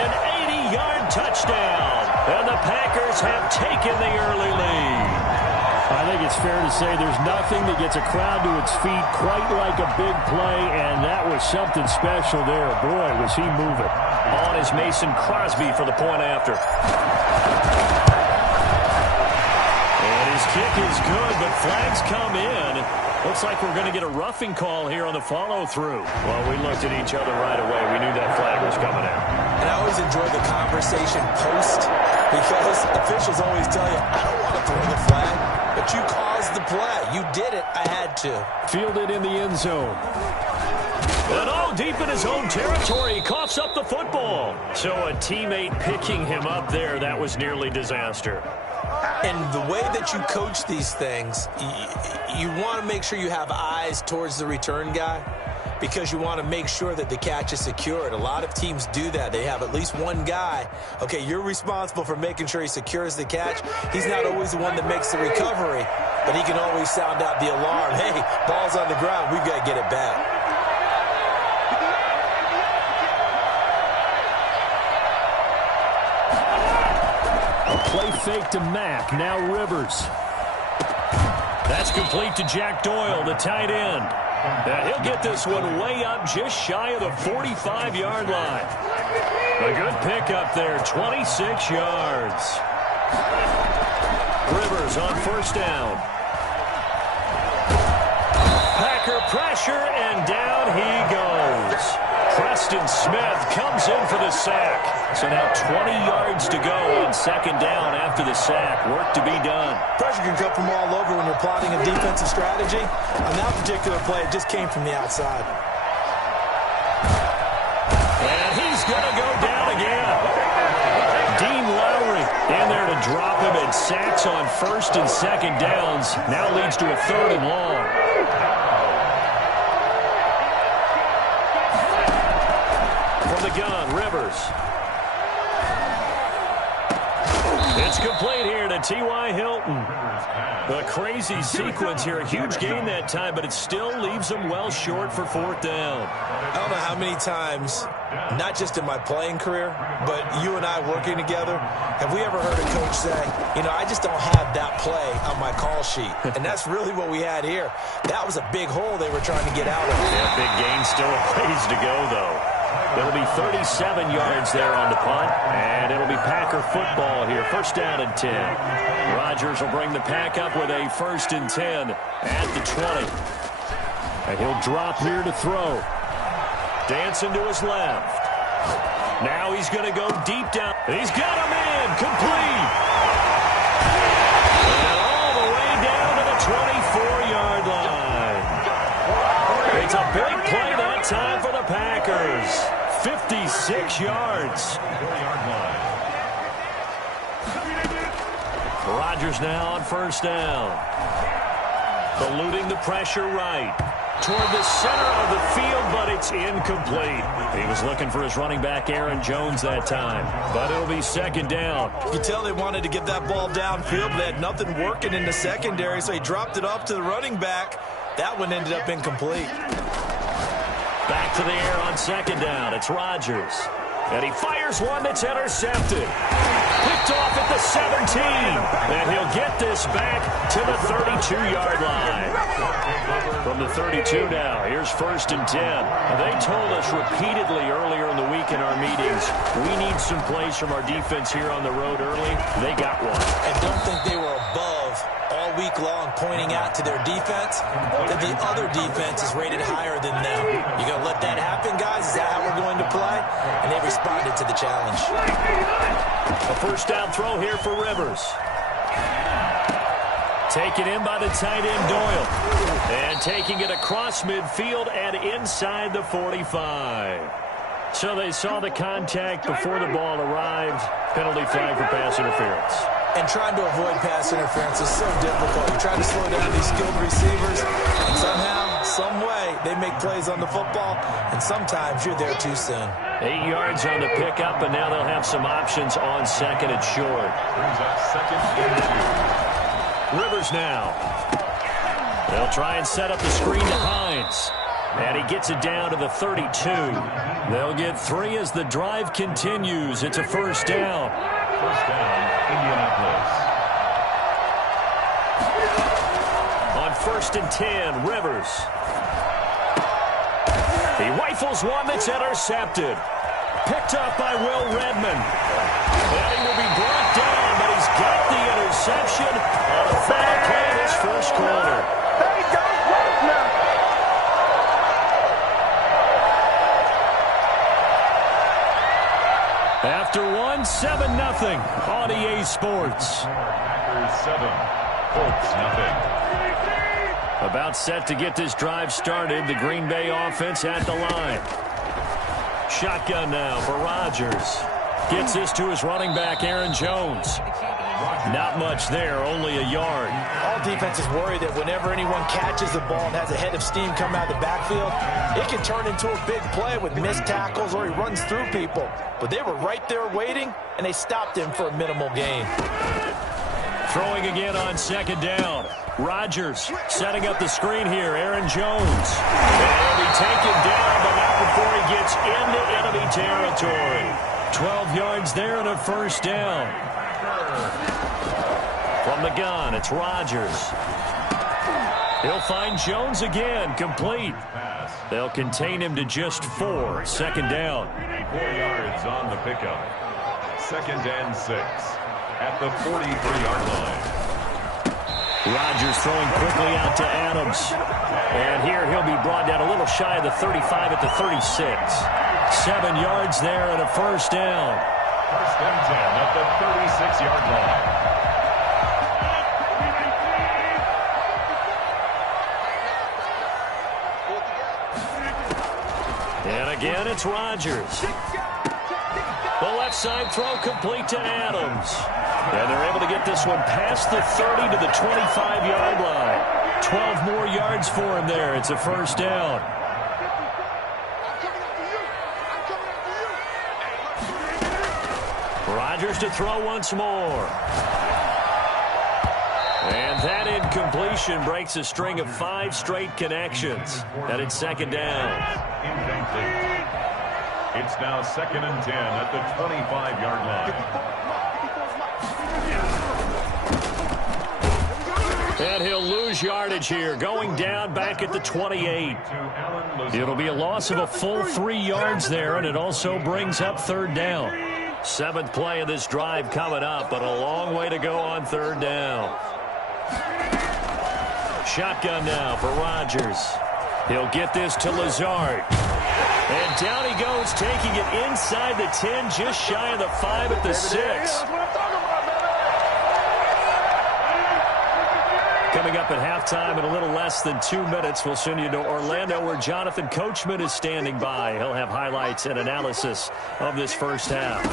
An 80-yard touchdown. And the Packers have taken the early lead. I think it's fair to say there's nothing that gets a crowd to its feet quite like a big play, and that was something special there. Boy, was he moving. On is Mason Crosby for the point after. And his kick is good, but flags come in. Looks like we're going to get a roughing call here on the follow-through. Well, we looked at each other right away. We knew that flag was coming out. And I always enjoy the conversation post, because officials always tell you, I don't want to throw the flag, but you caused the play. You did it. I had to. Fielded in the end zone. And deep in his own territory, he coughs up the football. So a teammate picking him up there, that was nearly disaster. And the way that you coach these things, you want to make sure you have eyes towards the return guy, because you want to make sure that the catch is secured. A lot of teams do that. They have at least one guy. Okay, you're responsible for making sure he secures the catch. He's not always the one that makes the recovery, but he can always sound out the alarm. Hey, ball's on the ground. We've got to get it back. Play fake to Mack. Now Rivers. That's complete to Jack Doyle, the tight end. And he'll get this one way up just shy of the 45-yard line. A good pickup there, 26 yards. Rivers on first down. Packer pressure, and down he goes. Preston Smith comes in for the sack. So now 20 yards to go on second down after the sack. Work to be done. Pressure can come from all over when you're plotting a defensive strategy. On that particular play, it just came from the outside. And he's going to go down again. Dean Lowry in there to drop him, and sacks on first and second downs. Now leads to a third and long. From the gun, Rivers. It's complete here to T.Y. Hilton. A crazy sequence here. A huge gain that time, but it still leaves them well short for fourth down. I don't know how many times, not just in my playing career, but you and I working together, have we ever heard a coach say, you know, I just don't have that play on my call sheet. And that's really what we had here. That was a big hole they were trying to get out of. Yeah, big gain, still a ways to go, though. It'll be 37 yards there on the punt, and it'll be Packer football here. First down and 10. Rodgers will bring the pack up with a 1st and 10 at the 20. And he'll drop here to throw. Dancing to his left. Now he's going to go deep down. He's got him in. Complete. And all the way down to the 24-yard line. It's a big play that time for the Packers. 56 yards. Rodgers now on first down. Eluding the pressure right. Toward the center of the field, but it's incomplete. He was looking for his running back, Aaron Jones, that time. But it'll be 2nd down. You can tell they wanted to get that ball downfield, but they had nothing working in the secondary, so he dropped it off to the running back. That one ended up incomplete. Back to the air on 2nd down. It's Rodgers. And he fires one that's intercepted. Picked off at the 17. And he'll get this back to the 32-yard line. From the 32 now, here's 1st and 10. They told us repeatedly earlier in the week in our meetings, we need some plays from our defense here on the road early. They got one. And don't think they were above all week long pointing out to their defense that the other defense is rated higher than them. You going to let that happen, guys? Is that how we're going to play? And they responded to the challenge. A first down throw here for Rivers. Taken in by the tight end Doyle. And taking it across midfield and inside the 45. So they saw the contact before the ball arrived. Penalty flag for pass interference. And trying to avoid pass interference is so difficult. You try to slow down these skilled receivers, and somehow, some way, they make plays on the football, and sometimes you're there too soon. 8 yards on the pickup, and now they'll have some options on 2nd and short. Rivers now. They'll try and set up the screen to Hines. And he gets it down to the 32. They'll get 3 as the drive continues. It's a first down. First down, Indianapolis. On 1st and 10, Rivers. He rifles one that's intercepted. Picked up by Will Redmond. And he will be brought down, but he's got the interception on a foul play in his first quarter. After 7-0 on EA Sports. Packers 7, Colts 0. About set to get this drive started. The Green Bay offense at the line. Shotgun now for Rodgers. Gets this to his running back, Aaron Jones. Not much there, only a yard. All defenses worry that whenever anyone catches the ball and has a head of steam come out of the backfield, it can turn into a big play with missed tackles or he runs through people. But they were right there waiting, and they stopped him for a minimal gain. Throwing again on 2nd down. Rodgers setting up the screen here. Aaron Jones. And he taken down, but not before he gets into enemy territory. 12 yards there and a first down. From the gun, it's Rodgers. He'll find Jones again, complete. They'll contain him to just 4. 2nd down. 4 yards on the pickup. 2nd and 6 at the 43-yard line. Rodgers throwing quickly out to Adams. And here he'll be brought down a little shy of the 35 at the 36. 7 yards there and a first down. 1st and 10 at the 36-yard line. And again, it's Rodgers. The left side throw complete to Adams. And they're able to get this one past the 30 to the 25-yard line. 12 more yards for him there. It's a first down. Rodgers to throw once more. And that incompletion breaks a string of 5 straight connections. And it's 2nd down. Incomplete. It's now 2nd and 10 at the 25-yard line. And he'll lose yardage here, going down back at the 28. It'll be a loss of a full 3 yards there, and it also brings up third down. 7th play of this drive coming up, but a long way to go on third down. Shotgun now for Rodgers. He'll get this to Lazard. And down he goes, taking it inside the 10, just shy of the 5 at the 6. Coming up at halftime in a little less than 2 minutes, we'll send you to Orlando where Jonathan Coachman is standing by. He'll have highlights and analysis of this first half.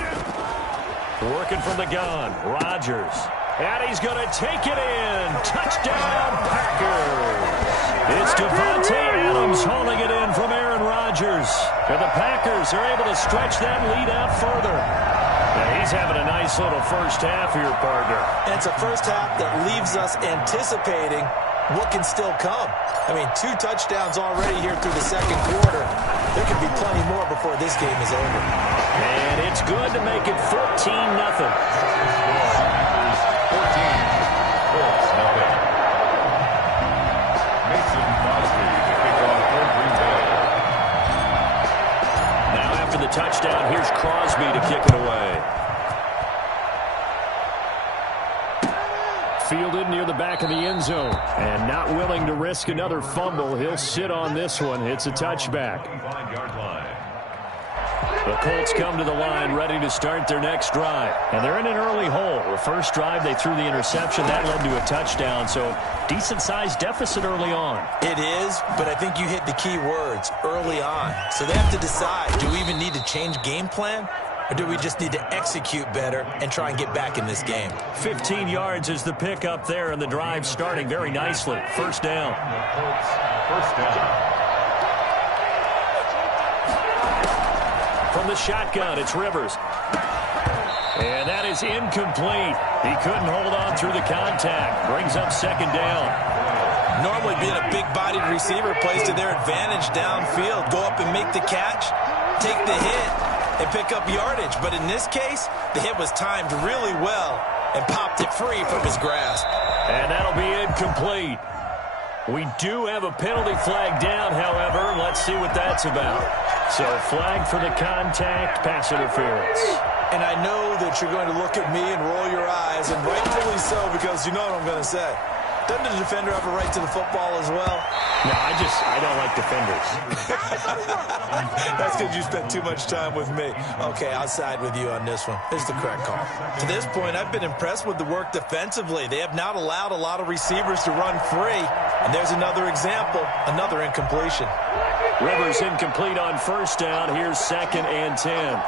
Working from the gun, Rodgers. And he's going to take it in. Touchdown, Packers. It's Devontae Adams hauling it in from Aaron Rodgers. And the Packers are able to stretch that lead out further. Yeah, he's having a nice little first half here, partner. And it's a first half that leaves us anticipating what can still come. I mean, 2 touchdowns already here through the second quarter. There could be plenty more before this game is over. And it's good to make it 14-0. Touchdown. Here's Crosby to kick it away. Fielded near the back of the end zone. And not willing to risk another fumble. He'll sit on this one. It's a touchback. The Colts come to the line ready to start their next drive. And they're in an early hole. The first drive, they threw the interception. That led to a touchdown. So decent-sized deficit early on. It is, but I think you hit the key words, early on. So they have to decide, do we even need to change game plan? Or do we just need to execute better and try and get back in this game? 15 yards is the pickup there, and the drive starting very nicely. First down. First down. From the shotgun, it's Rivers. And that is incomplete. He couldn't hold on through the contact. Brings up second down. Normally being a big-bodied receiver plays to their advantage downfield. Go up and make the catch, take the hit, and pick up yardage. But in this case, the hit was timed really well and popped it free from his grasp. And that'll be incomplete. We do have a penalty flag down, however. Let's see what that's about. So flag for the contact, pass interference. And I know that you're going to look at me and roll your eyes, and rightfully so, because you know what I'm going to say. Doesn't the defender have a right to the football as well? No, I don't like defenders. That's because you spent too much time with me. Okay, I'll side with you on this one. Here's the correct call. To this point, I've been impressed with the work defensively. They have not allowed a lot of receivers to run free. And there's another example, another incompletion. Rivers incomplete on first down. Here's 2nd and 10.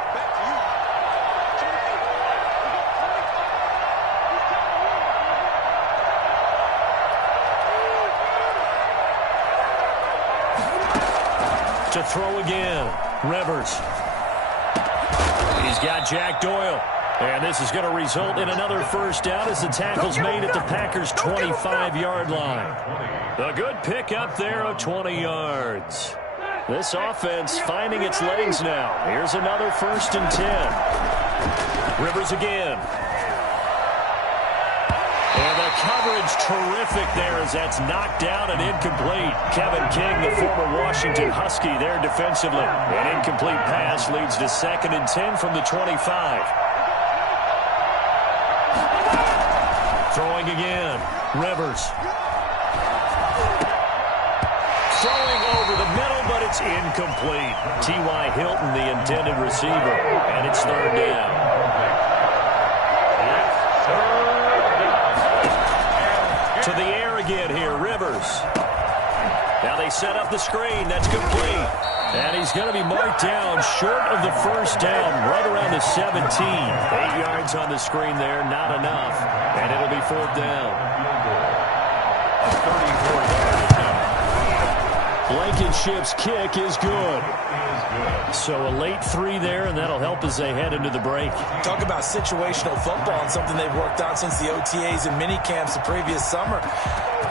To throw again, Rivers. He's got Jack Doyle. And this is going to result in another first down as the tackle's made at the Packers' 25-yard line. A good pickup there of 20 yards. This offense finding its legs now. Here's another 1st and 10. Rivers again. And the coverage terrific there as that's knocked down and incomplete. Kevin King, the former Washington Husky, there defensively. An incomplete pass leads to 2nd and 10 from the 25. Throwing again. Rivers. Throwing over the middle, but it's incomplete. T.Y. Hilton, the intended receiver. And it's 3rd down. To the air again here, Rivers. Now they set up the screen. That's complete. And he's going to be marked down short of the first down, right around the 17. 8 yards on the screen there, not enough. And it'll be 4th down. Blankenship's kick is good. So a late 3 there, and that'll help as they head into the break. Talk about situational football and something they've worked on since the OTAs and mini camps the previous summer.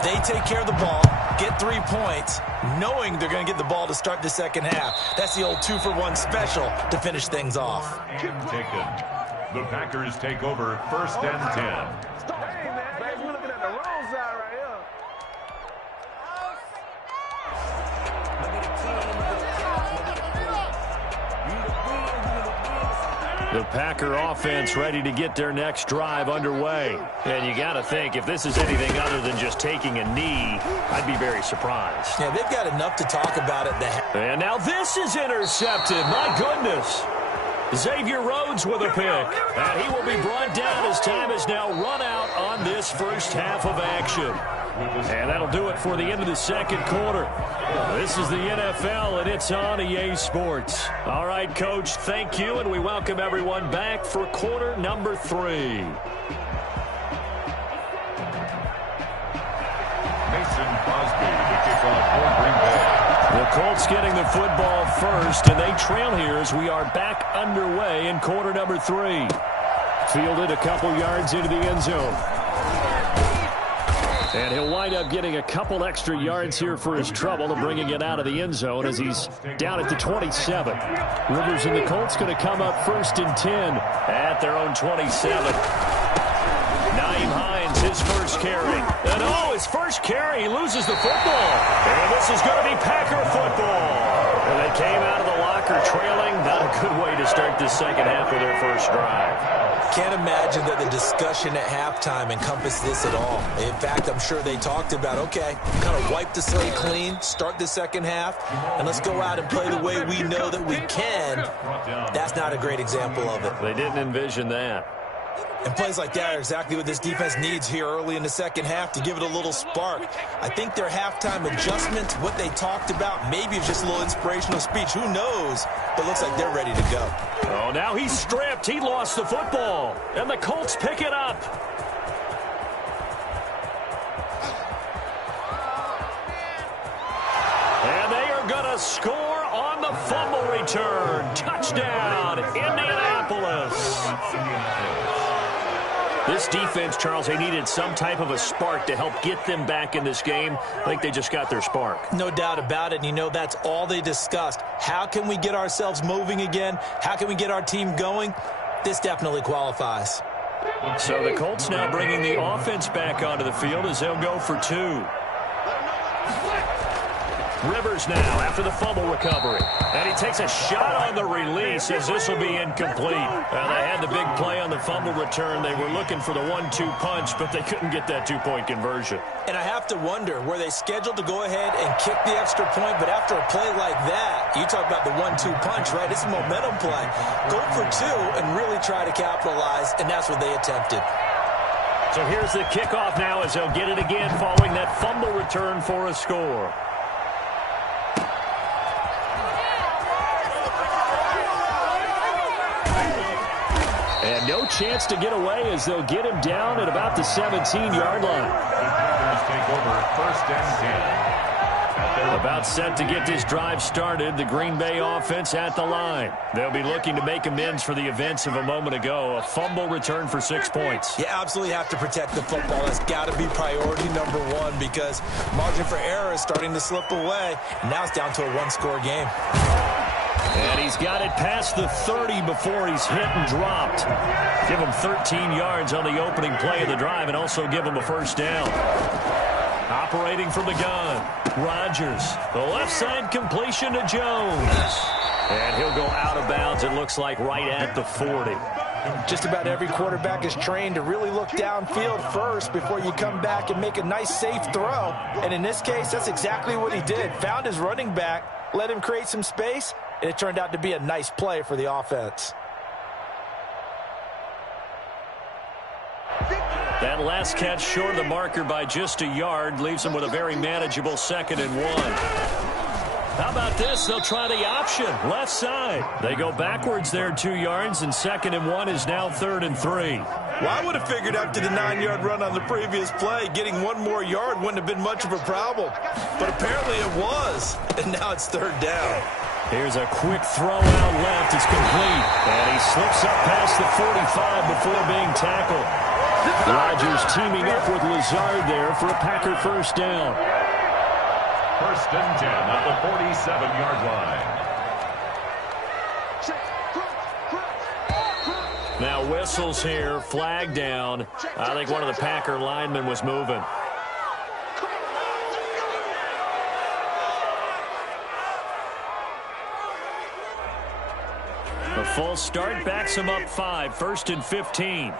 They take care of the ball, get 3 points, knowing they're going to get the ball to start the second half. That's the old 2-for-1 special to finish things off. Taken. The Packers take over 1st and 10. Hey, man, we're looking at the wrong side right here. The Packer offense ready to get their next drive underway. And you got to think, if this is anything other than just taking a knee, I'd be very surprised. Yeah, they've got enough to talk about it. And now this is intercepted. My goodness. Xavier Rhodes with a pick. And he will be brought down as time is now run out on this first half of action. And that'll do it for the end of the second quarter. This is the NFL, and it's on EA Sports. All right, Coach, thank you, and we welcome everyone back for quarter number 3. Mason Crosby, the kickoff for Green Bay. The Colts getting the football first, and they trail here as we are back underway in quarter number 3. Fielded a couple yards into the end zone. And he'll wind up getting a couple extra yards here for his trouble and bringing it out of the end zone as he's down at the 27. Rivers and the Colts going to come up 1st and 10 at their own 27. Nyheim Hines, his first carry. And his first carry, he loses the football. And this is going to be Packer football. And they came out of the locker trailing. Not a good way to start the second half of their first drive. Can't imagine that the discussion at halftime encompassed this at all. In fact, I'm sure they talked about, okay, kind of wipe the slate clean, start the second half, and let's go out and play the way we know that we can. That's not a great example of it. They didn't envision that. And plays like that are exactly what this defense needs here early in the second half to give it a little spark. I think their halftime adjustments, what they talked about, maybe it's just a little inspirational speech. Who knows? But it looks like they're ready to go. Oh, now he's stripped. He lost the football. And the Colts pick it up. And they are going to score on the fumble return. Touchdown, Indianapolis. This defense, Charles, they needed some type of a spark to help get them back in this game. I think they just got their spark. No doubt about it. And you know, that's all they discussed. How can we get ourselves moving again? How can we get our team going? This definitely qualifies. So the Colts now bringing the offense back onto the field as they'll go for 2. Rivers now after the fumble recovery. And he takes a shot on the release as this will be incomplete. They had the big play on the fumble return. They were looking for the 1-2 punch, but they couldn't get that 2-point conversion. And I have to wonder, were they scheduled to go ahead and kick the extra point? But after a play like that, you talk about the 1-2 punch, right? It's a momentum play. Go for 2 and really try to capitalize, and that's what they attempted. So here's the kickoff now as they'll get it again following that fumble return for a score. And no chance to get away as they'll get him down at about the 17-yard line. Take over 1st and 10. About set to get this drive started, the Green Bay offense at the line. They'll be looking to make amends for the events of a moment ago. A fumble return for 6 points. You absolutely have to protect the football. That's got to be priority number 1 because margin for error is starting to slip away. And now it's down to a 1-score game. And he's got it past the 30 before he's hit and dropped. Give him 13 yards on the opening play of the drive and also give him a first down. Operating from the gun, Rodgers. The left side completion to Jones. And he'll go out of bounds, it looks like, right at the 40. Just about every quarterback is trained to really look downfield first before you come back and make a nice, safe throw. And in this case, that's exactly what he did. Found his running back, let him create some space, and it turned out to be a nice play for the offense. That last catch short of the marker by just a yard leaves them with a very manageable 2nd and 1. How about this? They'll try the option, left side. They go backwards there 2 yards, and 2nd and 1 is now 3rd and 3. Well, I would have figured after the 9-yard run on the previous play, getting 1 more yard wouldn't have been much of a problem. But apparently it was, and now it's 3rd down. Here's a quick throw out left. It's complete. And he slips up past the 45 before being tackled. Rodgers teaming up with Lazard there for a Packer first down. 1st and 10 at the 47-yard line. Now whistles here, flag down. I think one of the Packer linemen was moving. A Full start backs him up 5, 1st and 15.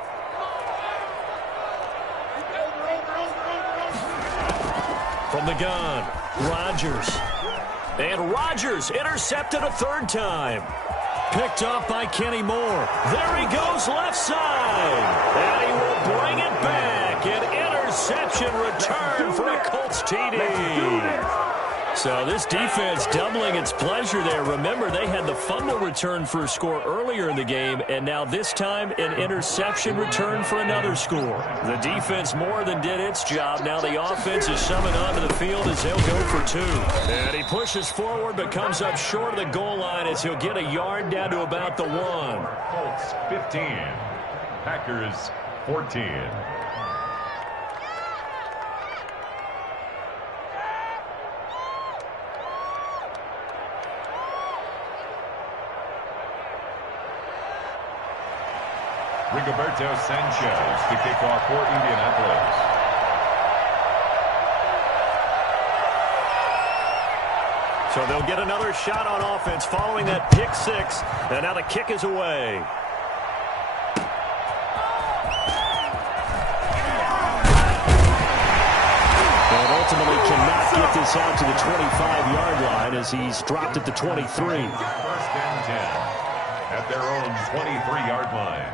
From the gun, Rodgers. And Rodgers intercepted a 3rd time. Picked off by Kenny Moore. There he goes left side. And he will bring it back. An interception return for a Colts TD. So this defense doubling its pleasure there. Remember, they had the fumble return for a score earlier in the game, and now this time an interception return for another score. The defense more than did its job. Now the offense is summoned onto the field as they'll go for 2. And he pushes forward but comes up short of the goal line as he'll get a yard down to about the 1. Colts 15, Packers 14. Rigoberto Sanchez to kick off for Indianapolis. So they'll get another shot on offense following that pick 6. And now the kick is away. And ultimately cannot get this out to the 25-yard line as he's dropped at the 23. 1st and 10 at their own 23-yard line.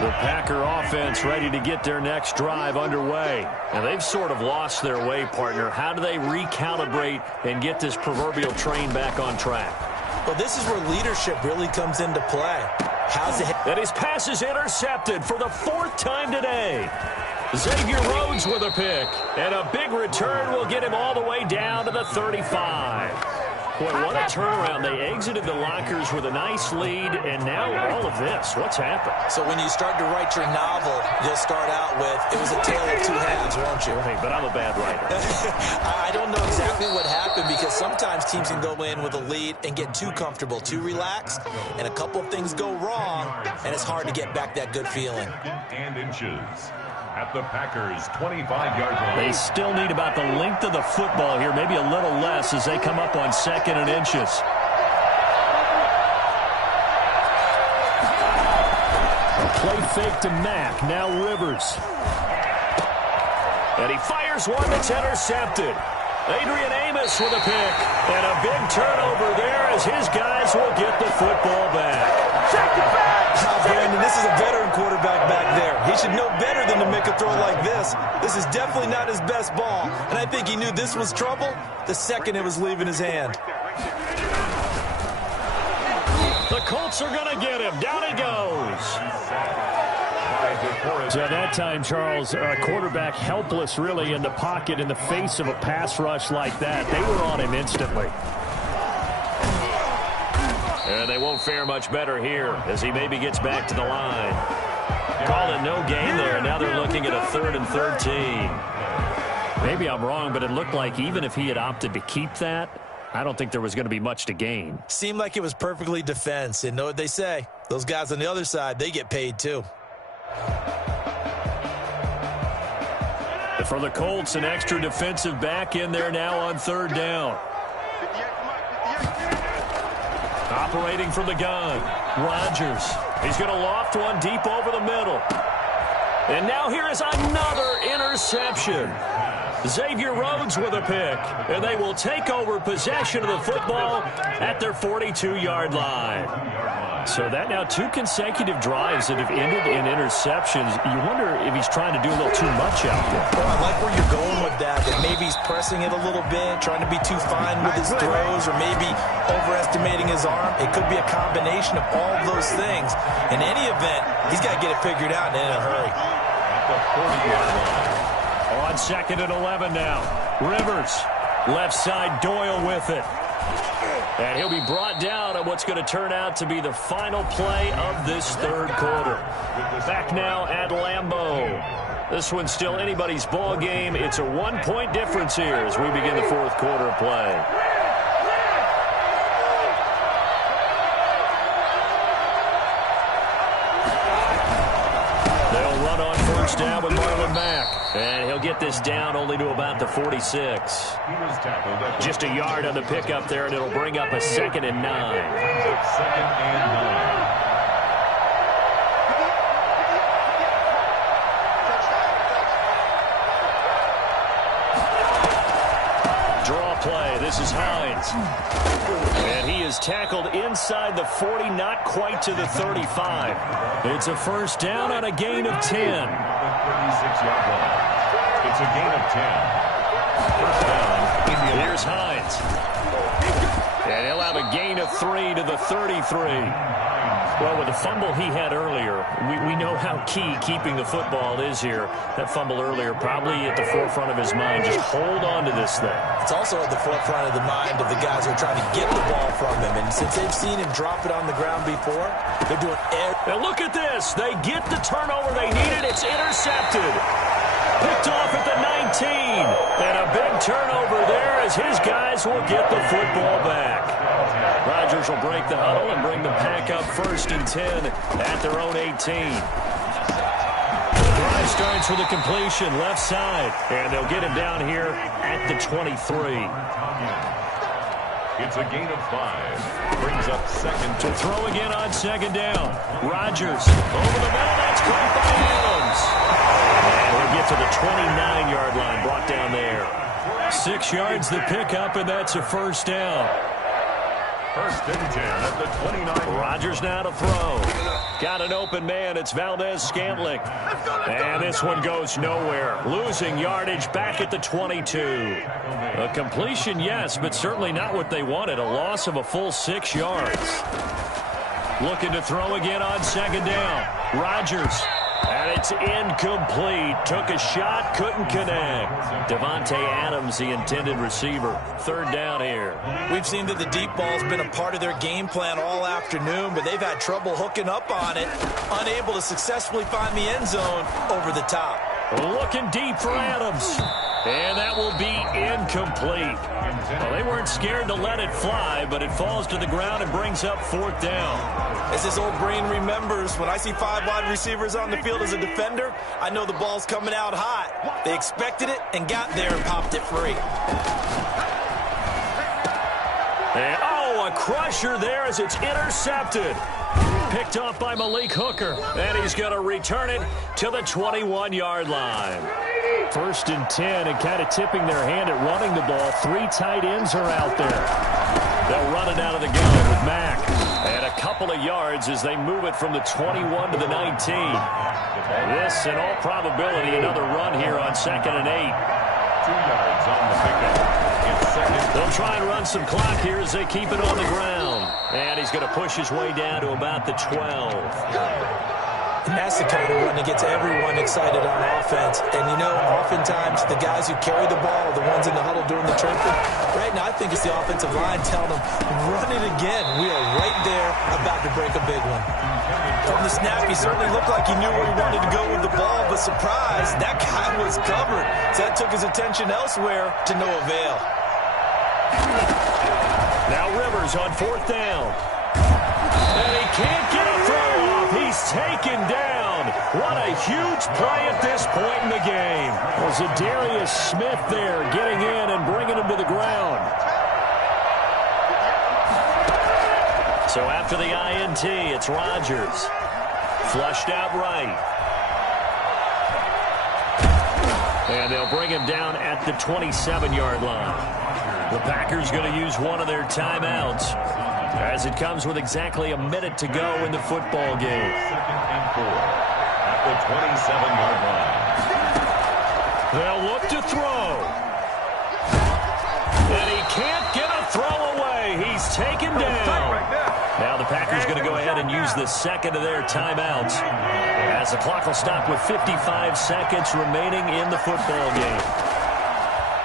The Packer offense ready to get their next drive underway. And they've sort of lost their way, partner. How do they recalibrate and get this proverbial train back on track? Well, this is where leadership really comes into play. How's it? And his pass is intercepted for the 4th time today. Xavier Rhodes with a pick. And a big return will get him all the way down to the 35. Boy, what a turnaround. They exited the lockers with a nice lead, and now all of this. What's happened? So when you start to write your novel, you'll start out with, it was a tale of 2 halves, won't you? Hey, but I'm a bad writer. I don't know exactly what happened because sometimes teams can go in with a lead and get too comfortable, too relaxed, and a couple of things go wrong, and it's hard to get back that good feeling. And inches at the Packers' 25-yard line. They still need about the length of the football here, maybe a little less as they come up on 2nd and inches. A play fake to Mack, now Rivers. And he fires one that's intercepted. Adrian Amos with a pick. And a big turnover there as his guys will get the football back. Check it back! Brandon, this is a veteran quarterback back there. He should know better than to make a throw like this. This is definitely not his best ball. And I think he knew this was trouble the second it was leaving his hand. The Colts are going to get him. Down he goes. So that time, Charles, quarterback helpless really in the pocket in the face of a pass rush like that. They were on him instantly. And they won't fare much better here as he maybe gets back to the line. Call it no gain there, and now they're looking at a 3rd and 13. Maybe I'm wrong, but it looked like even if he had opted to keep that, I don't think there was going to be much to gain. Seemed like it was perfectly defense. And know what they say? Those guys on the other side, they get paid too. For the Colts, an extra defensive back in there now on 3rd down. Operating from the gun, Rodgers. He's going to loft one deep over the middle. And now here is another interception. Xavier Rhodes with a pick. And they will take over possession of the football at their 42-yard line. So that now 2 consecutive drives that have ended in interceptions. You wonder if he's trying to do a little too much out there. Well, I like where you're going with that maybe he's pressing it a little bit, trying to be too fine with his throws, or maybe overestimating his arm. It could be a combination of all of those things. In any event, he's got to get it figured out and in a hurry. On 2nd and 11 now. Rivers, left side, Doyle with it. And he'll be brought down at what's going to turn out to be the final play of this 3rd quarter. Back now at Lambeau. This one's still anybody's ball game. It's a 1-point difference here as we begin the 4th quarter play. They'll run on 1st down with Marlon Mack. And he'll get this down only to about the 46. Just a yard on the pickup there, and it'll bring up a 2nd and 9. 2nd and 9. Play. This is Hines. And he is tackled inside the 40, not quite to the 35. It's a first down on a gain of 10. 36-yard line. It's a gain of 10. First down, Indiana. Here's Hines. And he'll have a gain of 3 to the 33. Well, with the fumble he had earlier, we know how key keeping the football is here. That fumble earlier probably at the forefront of his mind. Just hold on to this thing. It's also at the forefront of the mind of the guys who are trying to get the ball from him. And since they've seen him drop it on the ground before, they're doing everything. And look at this. They get the turnover they needed. It's intercepted. Picked off at the 19. And a big turnover there as his guys will get the football back. Rodgers will break the huddle and bring the pack up 1st and 10 at their own 18. The drive starts with a completion left side. And they'll get him down here at the 23. It's a gain of 5. Brings up 2nd. To throw again on 2nd down. Rodgers over the middle. That's caught by Adams. And he'll get to the 29-yard line. Brought down there. 6 yards the pickup, and that's a first down. 1st and 10 at the 29. Rodgers now to throw. Got an open man. It's Valdez-Scantling. And this one goes nowhere. Losing yardage back at the 22. A completion, yes, but certainly not what they wanted. A loss of a full 6 yards. Looking to throw again on 2nd down. Rodgers. And it's incomplete. Took a shot, couldn't connect. Devontae Adams, the intended receiver. 3rd down here. We've seen that the deep ball's been a part of their game plan all afternoon, but they've had trouble hooking up on it, unable to successfully find the end zone over the top. Looking deep for Adams. And that will be incomplete. Well, they weren't scared to let it fly, but it falls to the ground and brings up 4th down. As this old brain remembers, when I see 5 wide receivers on the field as a defender, I know the ball's coming out hot. They expected it and got there and popped it free. And, a crusher there as it's intercepted. Picked off by Malik Hooker. And he's going to return it to the 21-yard line. 1st and 10, and kind of tipping their hand at running the ball. 3 tight ends are out there. They'll run it out of the gun with Mack. And a couple of yards as they move it from the 21 to the 19. This, in all probability, another run here on 2nd and 8. 2 yards on the pickup. It's 2nd. They'll try and run some clock here as they keep it on the ground. And he's going to push his way down to about the 12. And that's the kind of run that gets everyone excited on offense. And, you know, oftentimes the guys who carry the ball are the ones in the huddle doing the tripping. Right now, I think it's the offensive line telling them, run it again. We are right there about to break a big one. From the snap, he certainly looked like he knew where he wanted to go with the ball, but surprise, that guy was covered. So that took his attention elsewhere to no avail. Now Rivers on 4th down. And he can't get a throw off. He's taken down. What a huge play at this point in the game. Was it Darius Smith there getting in and bringing him to the ground. So after the INT, it's Rodgers. Flushed out right. And they'll bring him down at the 27-yard line. The Packers going to use one of their timeouts as it comes with exactly a minute to go in the football game. 2nd and 4 at the 27-yard line. They'll look to throw. And he can't get a throw away. He's taken down. Now the Packers going to go ahead and use the 2nd of their timeouts as the clock will stop with 55 seconds remaining in the football game.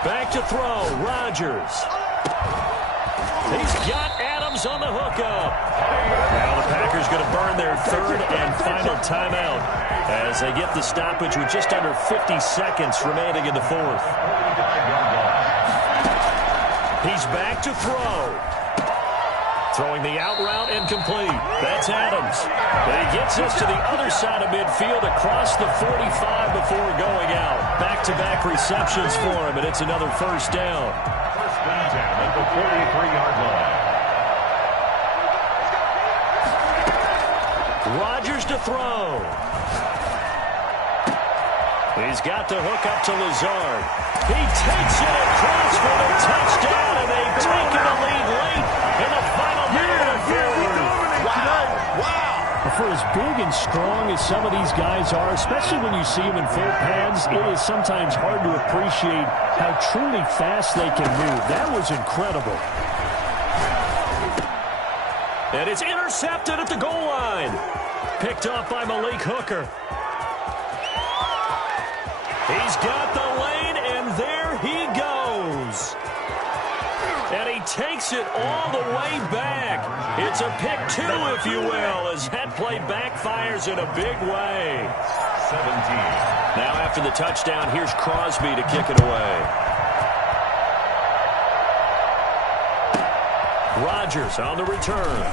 Back to throw, Rodgers. He's got Adams on the hookup. Now the Packers going to burn their 3rd and final timeout as they get the stoppage with just under 50 seconds remaining in the 4th. He's back to throw. Throwing the out route and complete. That's Adams. And he gets us to the other side of midfield across the 45 before going out. Back-to-back receptions for him, and it's another first down. First and 10 at the 43-yard line. Rodgers to throw. He's got the hook up to Lazard. He takes it across for the touchdown, and they've taken the lead late in the final minute of third. Wow. For as big and strong as some of these guys are, especially when you see them in full pads, it is sometimes hard to appreciate how truly fast they can move. That was incredible. And it's intercepted at the goal line. Picked off by Malik Hooker. He's got the lane, and there he goes. And he takes it all the way back. It's a pick two, if you will, as that play backfires in a big way. 17. Now after the touchdown, here's Crosby to kick it away. Rodgers on the return.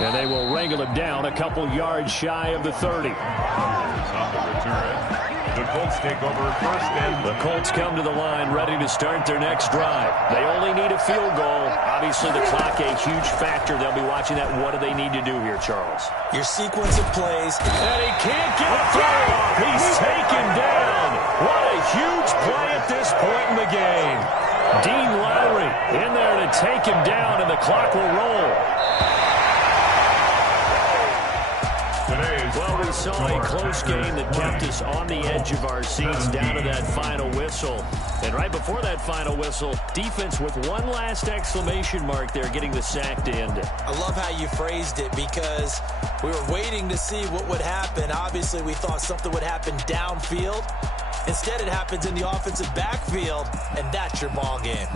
And they will wrangle him down a couple yards shy of the 30. On the return. The Colts take over first and... The Colts come to the line ready to start their next drive. They only need a field goal. Obviously, the clock a huge factor. They'll be watching that. What do they need to do here, Charles? Your sequence of plays. And he can't get it through. He's taken down. What a huge play at this point in the game. Dean Lowry in there to take him down, and the clock will roll. Well, we saw a close game that kept us on the edge of our seats down to that final whistle. And right before that final whistle, defense with one last exclamation mark there, getting the sack to end it. I love how you phrased it, because we were waiting to see what would happen. Obviously, we thought something would happen downfield. Instead, it happens in the offensive backfield, and that's your ball game.